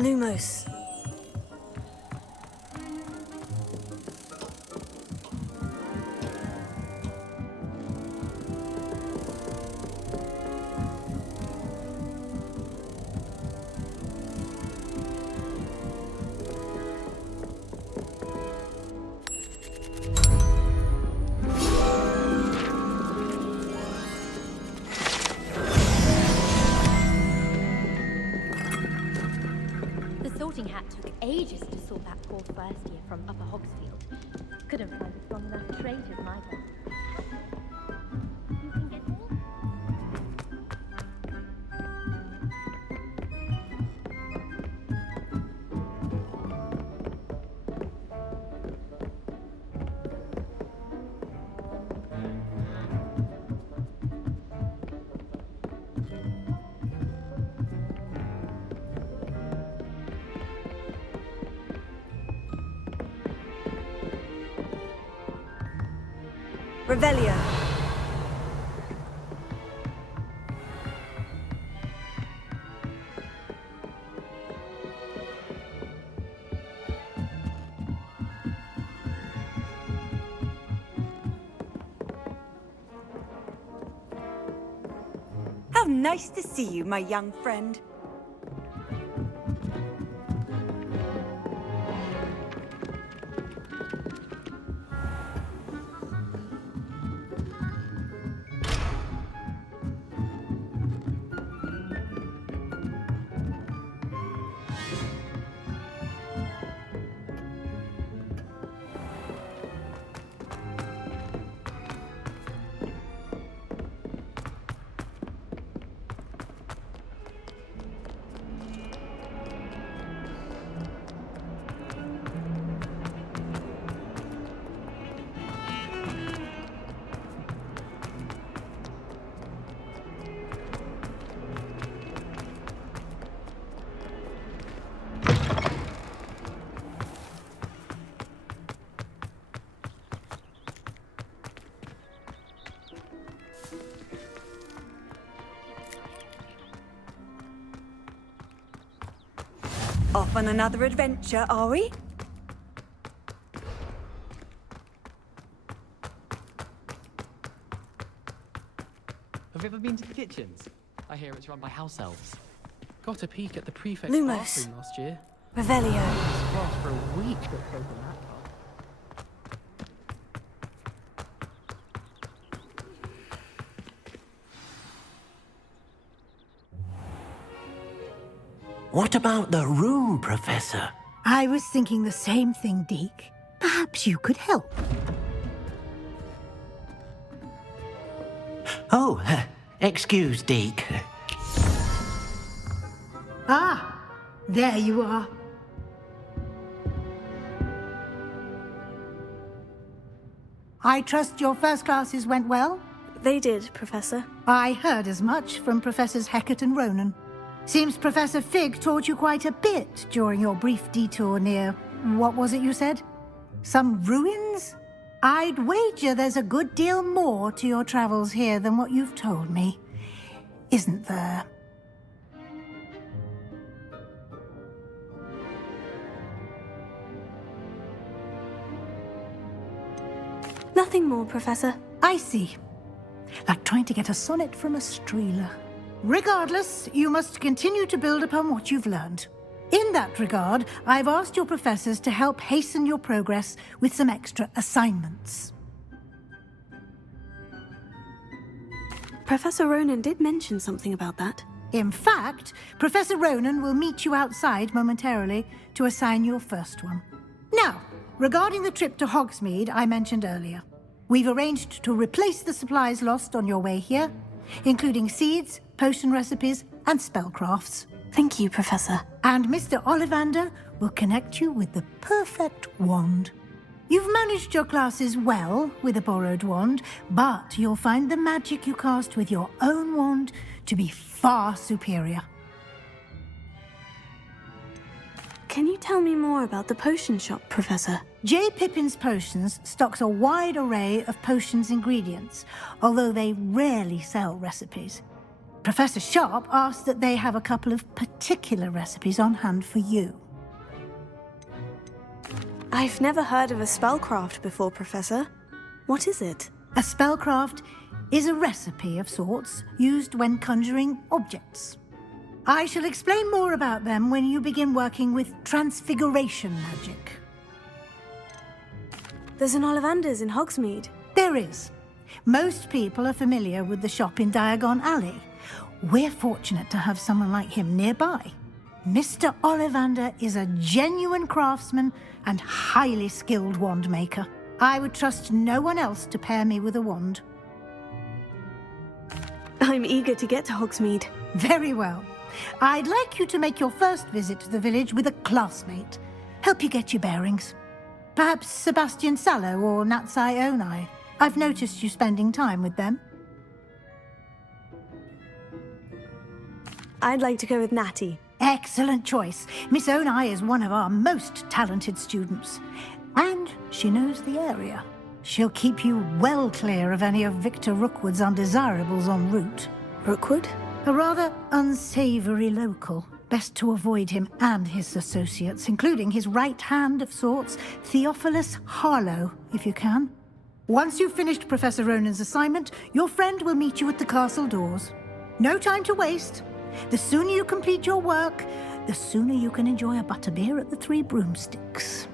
Lumos. The Sorting Hat took ages to sort that poor first year from Upper Hogsfield. Couldn't find a strong enough traitors either. You can get me? Revelio. How nice to see you, my young friend. Off on another adventure, are we? Have you ever been to the kitchens? I hear it's run by house elves. Got a peek at the prefect's Lumos. bathroom last year. Revelio. Grass for a week got soaked in that part. What about the room, Professor? I was thinking the same thing, Deke. Perhaps you could help. Oh, excuse, Deke. Ah, there you are. I trust your first classes went well? They did, Professor. I heard as much from Professors Hecat and Ronan. Seems Professor Fig taught you quite a bit during your brief detour near... what was it you said? Some ruins? I'd wager there's a good deal more to your travels here than what you've told me. Isn't there? Nothing more, Professor. I see. Like trying to get a sonnet from a streeler. Regardless, you must continue to build upon what you've learned. In that regard, I've asked your professors to help hasten your progress with some extra assignments. Professor Ronan did mention something about that. In fact, Professor Ronan will meet you outside momentarily to assign your first one. Now, regarding the trip to Hogsmeade I mentioned earlier, we've arranged to replace the supplies lost on your way here, including seeds, potion recipes, and spellcrafts. Thank you, Professor. And Mr. Ollivander will connect you with the perfect wand. You've managed your classes well with a borrowed wand, but you'll find the magic you cast with your own wand to be far superior. Can you tell me more about the potion shop, Professor? J. Pippin's Potions stocks a wide array of potions ingredients, although they rarely sell recipes. Professor Sharp asked that they have a couple of particular recipes on hand for you. I've never heard of a spellcraft before, Professor. What is it? A spellcraft is a recipe of sorts used when conjuring objects. I shall explain more about them when you begin working with transfiguration magic. There's an Ollivander's in Hogsmeade. There is. Most people are familiar with the shop in Diagon Alley. We're fortunate to have someone like him nearby. Mr. Ollivander is a genuine craftsman and highly skilled wand maker. I would trust no one else to pair me with a wand. I'm eager to get to Hogsmeade. Very well. I'd like you to make your first visit to the village with a classmate. Help you get your bearings. Perhaps Sebastian Sallow or Natsai Onai. I've noticed you spending time with them. I'd like to go with Natty. Excellent choice. Miss Onai is one of our most talented students. And she knows the area. She'll keep you well clear of any of Victor Rookwood's undesirables en route. Rookwood? A rather unsavoury local. Best to avoid him and his associates, including his right hand of sorts, Theophilus Harlow, if you can. Once you've finished Professor Ronan's assignment, your friend will meet you at the castle doors. No time to waste. The sooner you complete your work, the sooner you can enjoy a butterbeer at the Three Broomsticks.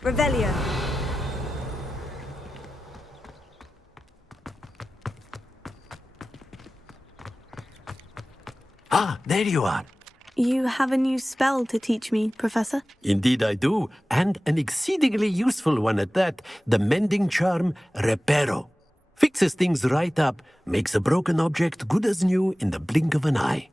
Revelio. Ah, there you are. You have a new spell to teach me, Professor? Indeed I do, and an exceedingly useful one at that. The mending charm, Reparo. Fixes things right up, makes a broken object good as new in the blink of an eye.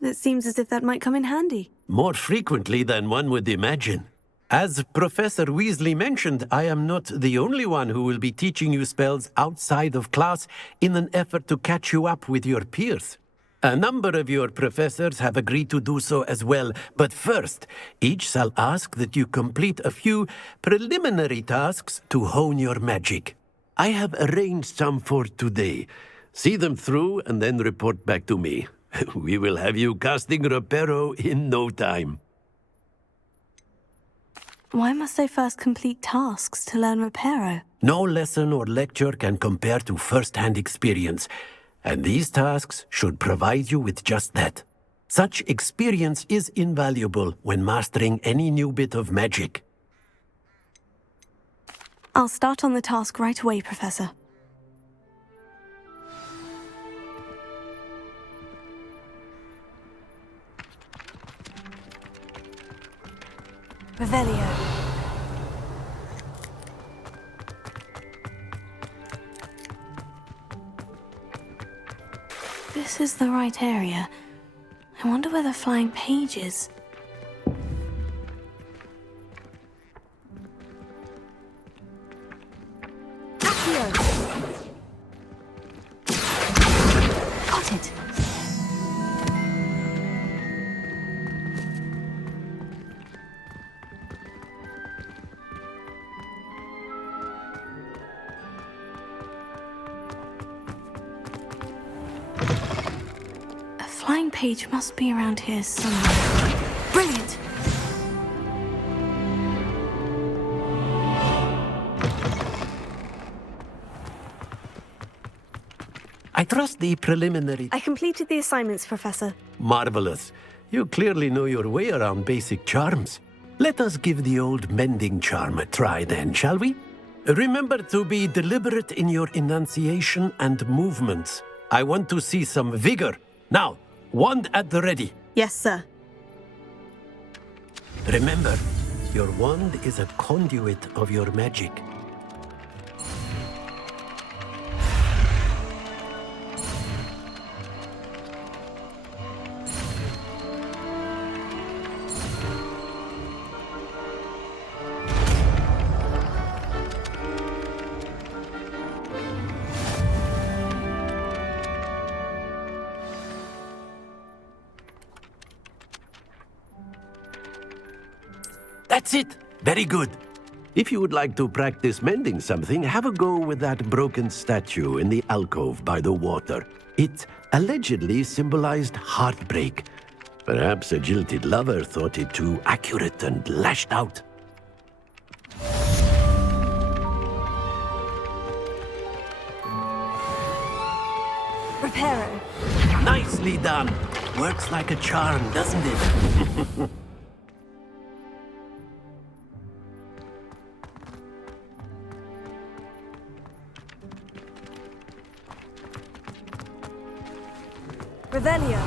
It seems as if that might come in handy. More frequently than one would imagine. As Professor Weasley mentioned, I am not the only one who will be teaching you spells outside of class in an effort to catch you up with your peers. A number of your professors have agreed to do so as well, but first, each shall ask that you complete a few preliminary tasks to hone your magic. I have arranged some for today. See them through and then report back to me. We will have you casting Reparo in no time. Why must I first complete tasks to learn Reparo? No lesson or lecture can compare to first-hand experience, and these tasks should provide you with just that. Such experience is invaluable when mastering any new bit of magic. I'll start on the task right away, Professor. Revelio. This is the right area. I wonder where the flying page is. Got it. A flying page must be around here somewhere. Brilliant! I trust the preliminary... I completed the assignments, Professor. Marvelous. You clearly know your way around basic charms. Let us give the old mending charm a try then, shall we? Remember to be deliberate in your enunciation and movements. I want to see some vigor. Now, wand at the ready. Yes, sir. Remember, your wand is a conduit of your magic. That's it! Very good. If you would like to practice mending something, have a go with that broken statue in the alcove by the water. It allegedly symbolized heartbreak. Perhaps a jilted lover thought it too accurate and lashed out. Reparo. Nicely done. Works like a charm, doesn't it? Revelio.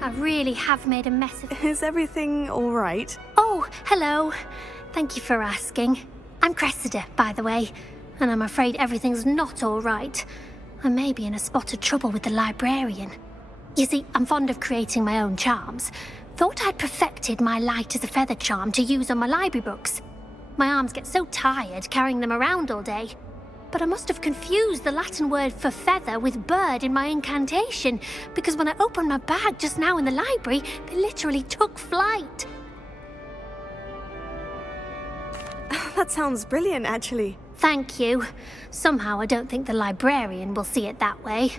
I really have made a mess of it. Is everything all right? Oh, hello. Thank you for asking. I'm Cressida, by the way, and I'm afraid everything's not all right. I may be in a spot of trouble with the librarian. You see, I'm fond of creating my own charms. Thought I'd perfected my light as a feather charm to use on my library books. My arms get so tired carrying them around all day. But I must have confused the Latin word for feather with bird in my incantation, because when I opened my bag just now in the library, they literally took flight. That sounds brilliant, actually. Thank you. Somehow I don't think the librarian will see it that way.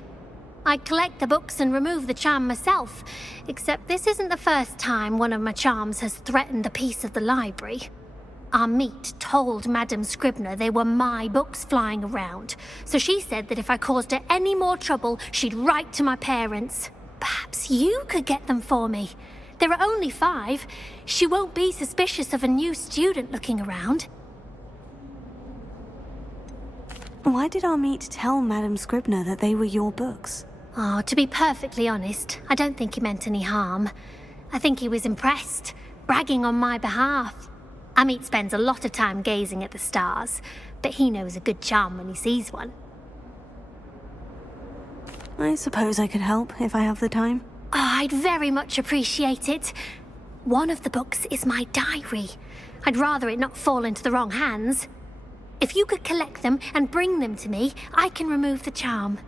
I collect the books and remove the charm myself, except this isn't the first time one of my charms has threatened the peace of the library. Our meet told Madame Scribner they were my books flying around, so she said that if I caused her any more trouble, she'd write to my parents. Perhaps you could get them for me. There are only 5. She won't be suspicious of a new student looking around. Why did our meet tell Madame Scribner that they were your books? Oh, to be perfectly honest, I don't think he meant any harm. I think he was impressed, bragging on my behalf. Amit spends a lot of time gazing at the stars, but he knows a good charm when he sees one. I suppose I could help if I have the time. Oh, I'd very much appreciate it. One of the books is my diary. I'd rather it not fall into the wrong hands. If you could collect them and bring them to me, I can remove the charm.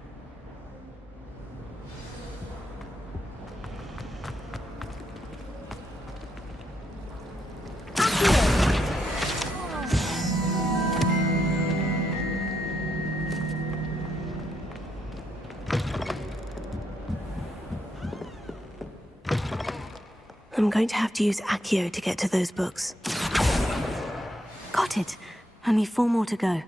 I'm going to have to use Accio to get to those books. Got it. Only 4 more to go.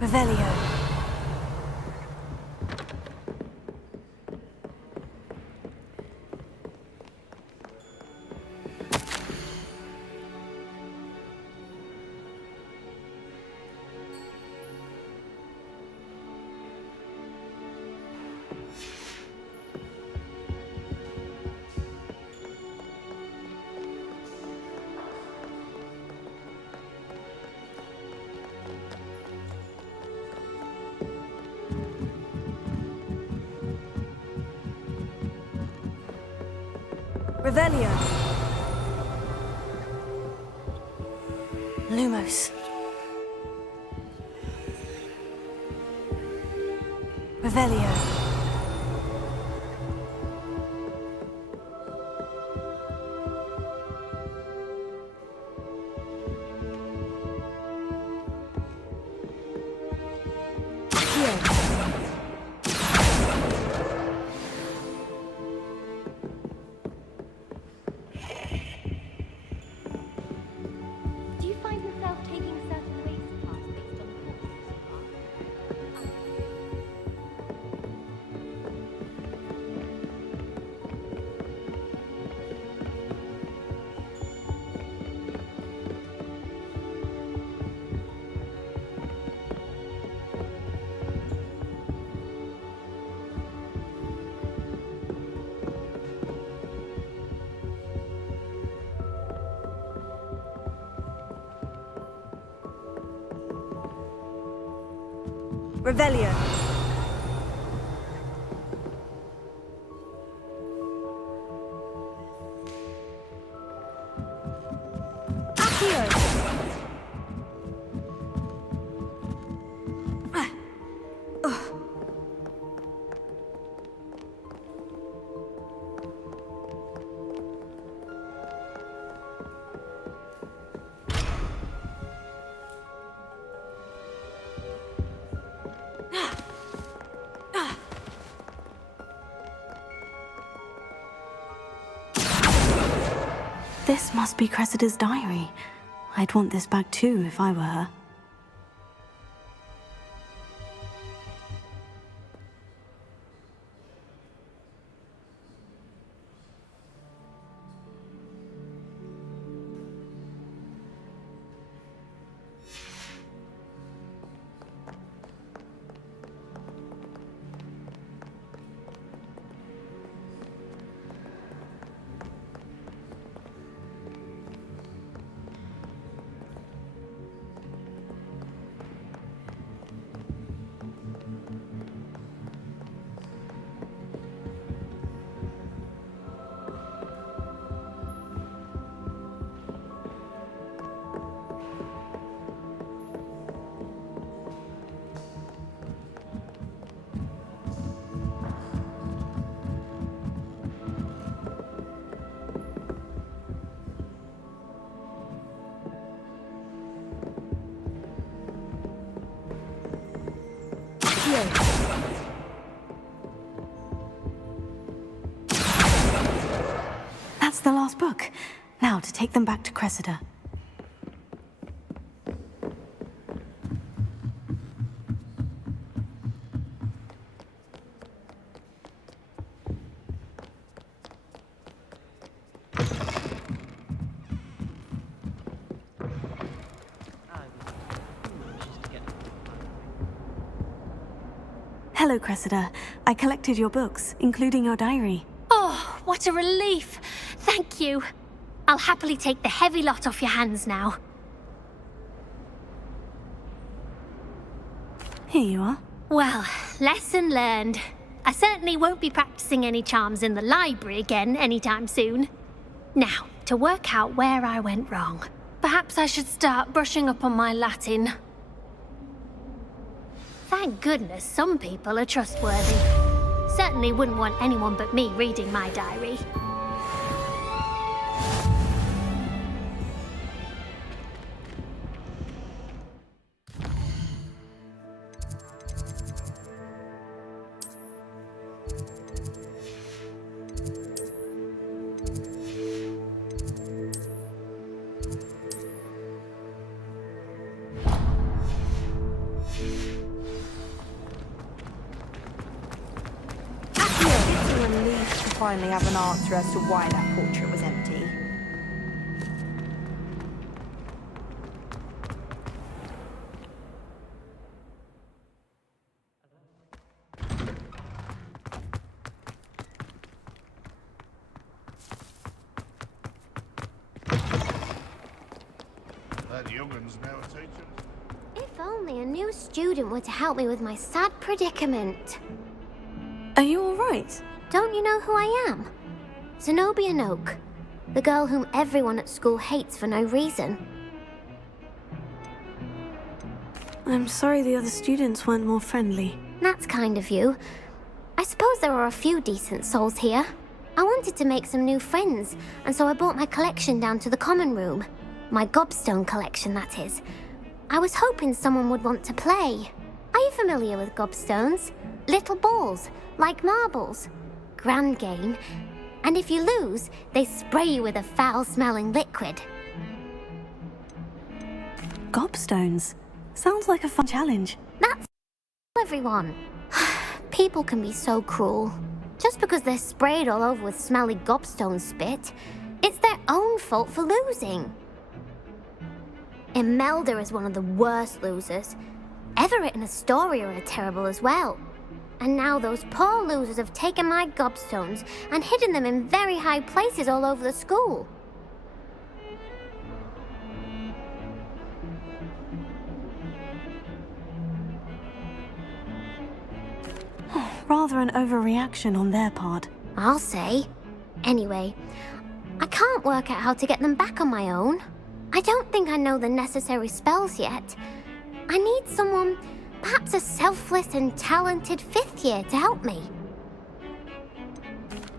Revelio. Revelio. Lumos. Revelio. Do you find yourself taking certain ways to pass based on the courses you pass? Revelio. Accio. This must be Cressida's diary. I'd want this back too if I were her. That's the last book. Now to take them back to Cressida. Hello, Cressida. I collected your books, including your diary. Oh, what a relief. Thank you. I'll happily take the heavy lot off your hands now. Here you are. Well, lesson learned. I certainly won't be practicing any charms in the library again anytime soon. Now, to work out where I went wrong. Perhaps I should start brushing up on my Latin. Thank goodness some people are trustworthy. Certainly wouldn't want anyone but me reading my diary. finally have an answer as to why that portrait was empty. That youngun's now a teacher. If only a new student were to help me with my sad predicament. Are you alright? Don't you know who I am? Zenobia Noak, the girl whom everyone at school hates for no reason. I'm sorry the other students weren't more friendly. That's kind of you. I suppose there are a few decent souls here. I wanted to make some new friends, and so I brought my collection down to the common room. My gobstone collection, that is. I was hoping someone would want to play. Are you familiar with gobstones? Little balls, like marbles. Grand game. And if you lose, they spray you with a foul-smelling liquid. Gobstones? Sounds like a fun challenge. That's everyone. People can be so cruel. Just because they're sprayed all over with smelly gobstone spit, it's their own fault for losing. Imelda is one of the worst losers. Everett and Astoria are terrible as well. And now those poor losers have taken my gobstones and hidden them in very high places all over the school. Rather an overreaction on their part. I'll say. Anyway, I can't work out how to get them back on my own. I don't think I know the necessary spells yet. I need someone, perhaps a selfless and talented fifth year to help me.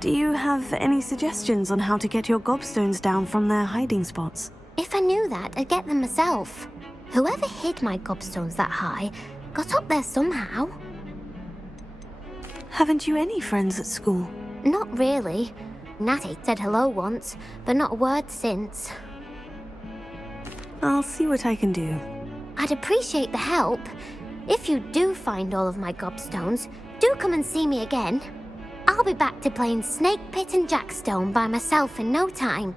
Do you have any suggestions on how to get your gobstones down from their hiding spots? If I knew that, I'd get them myself. Whoever hid my gobstones that high got up there somehow. Haven't you any friends at school? Not really. Natty said hello once, but not a word since. I'll see what I can do. I'd appreciate the help. If you do find all of my gobstones, do come and see me again. I'll be back to playing Snake Pit and Jackstone by myself in no time.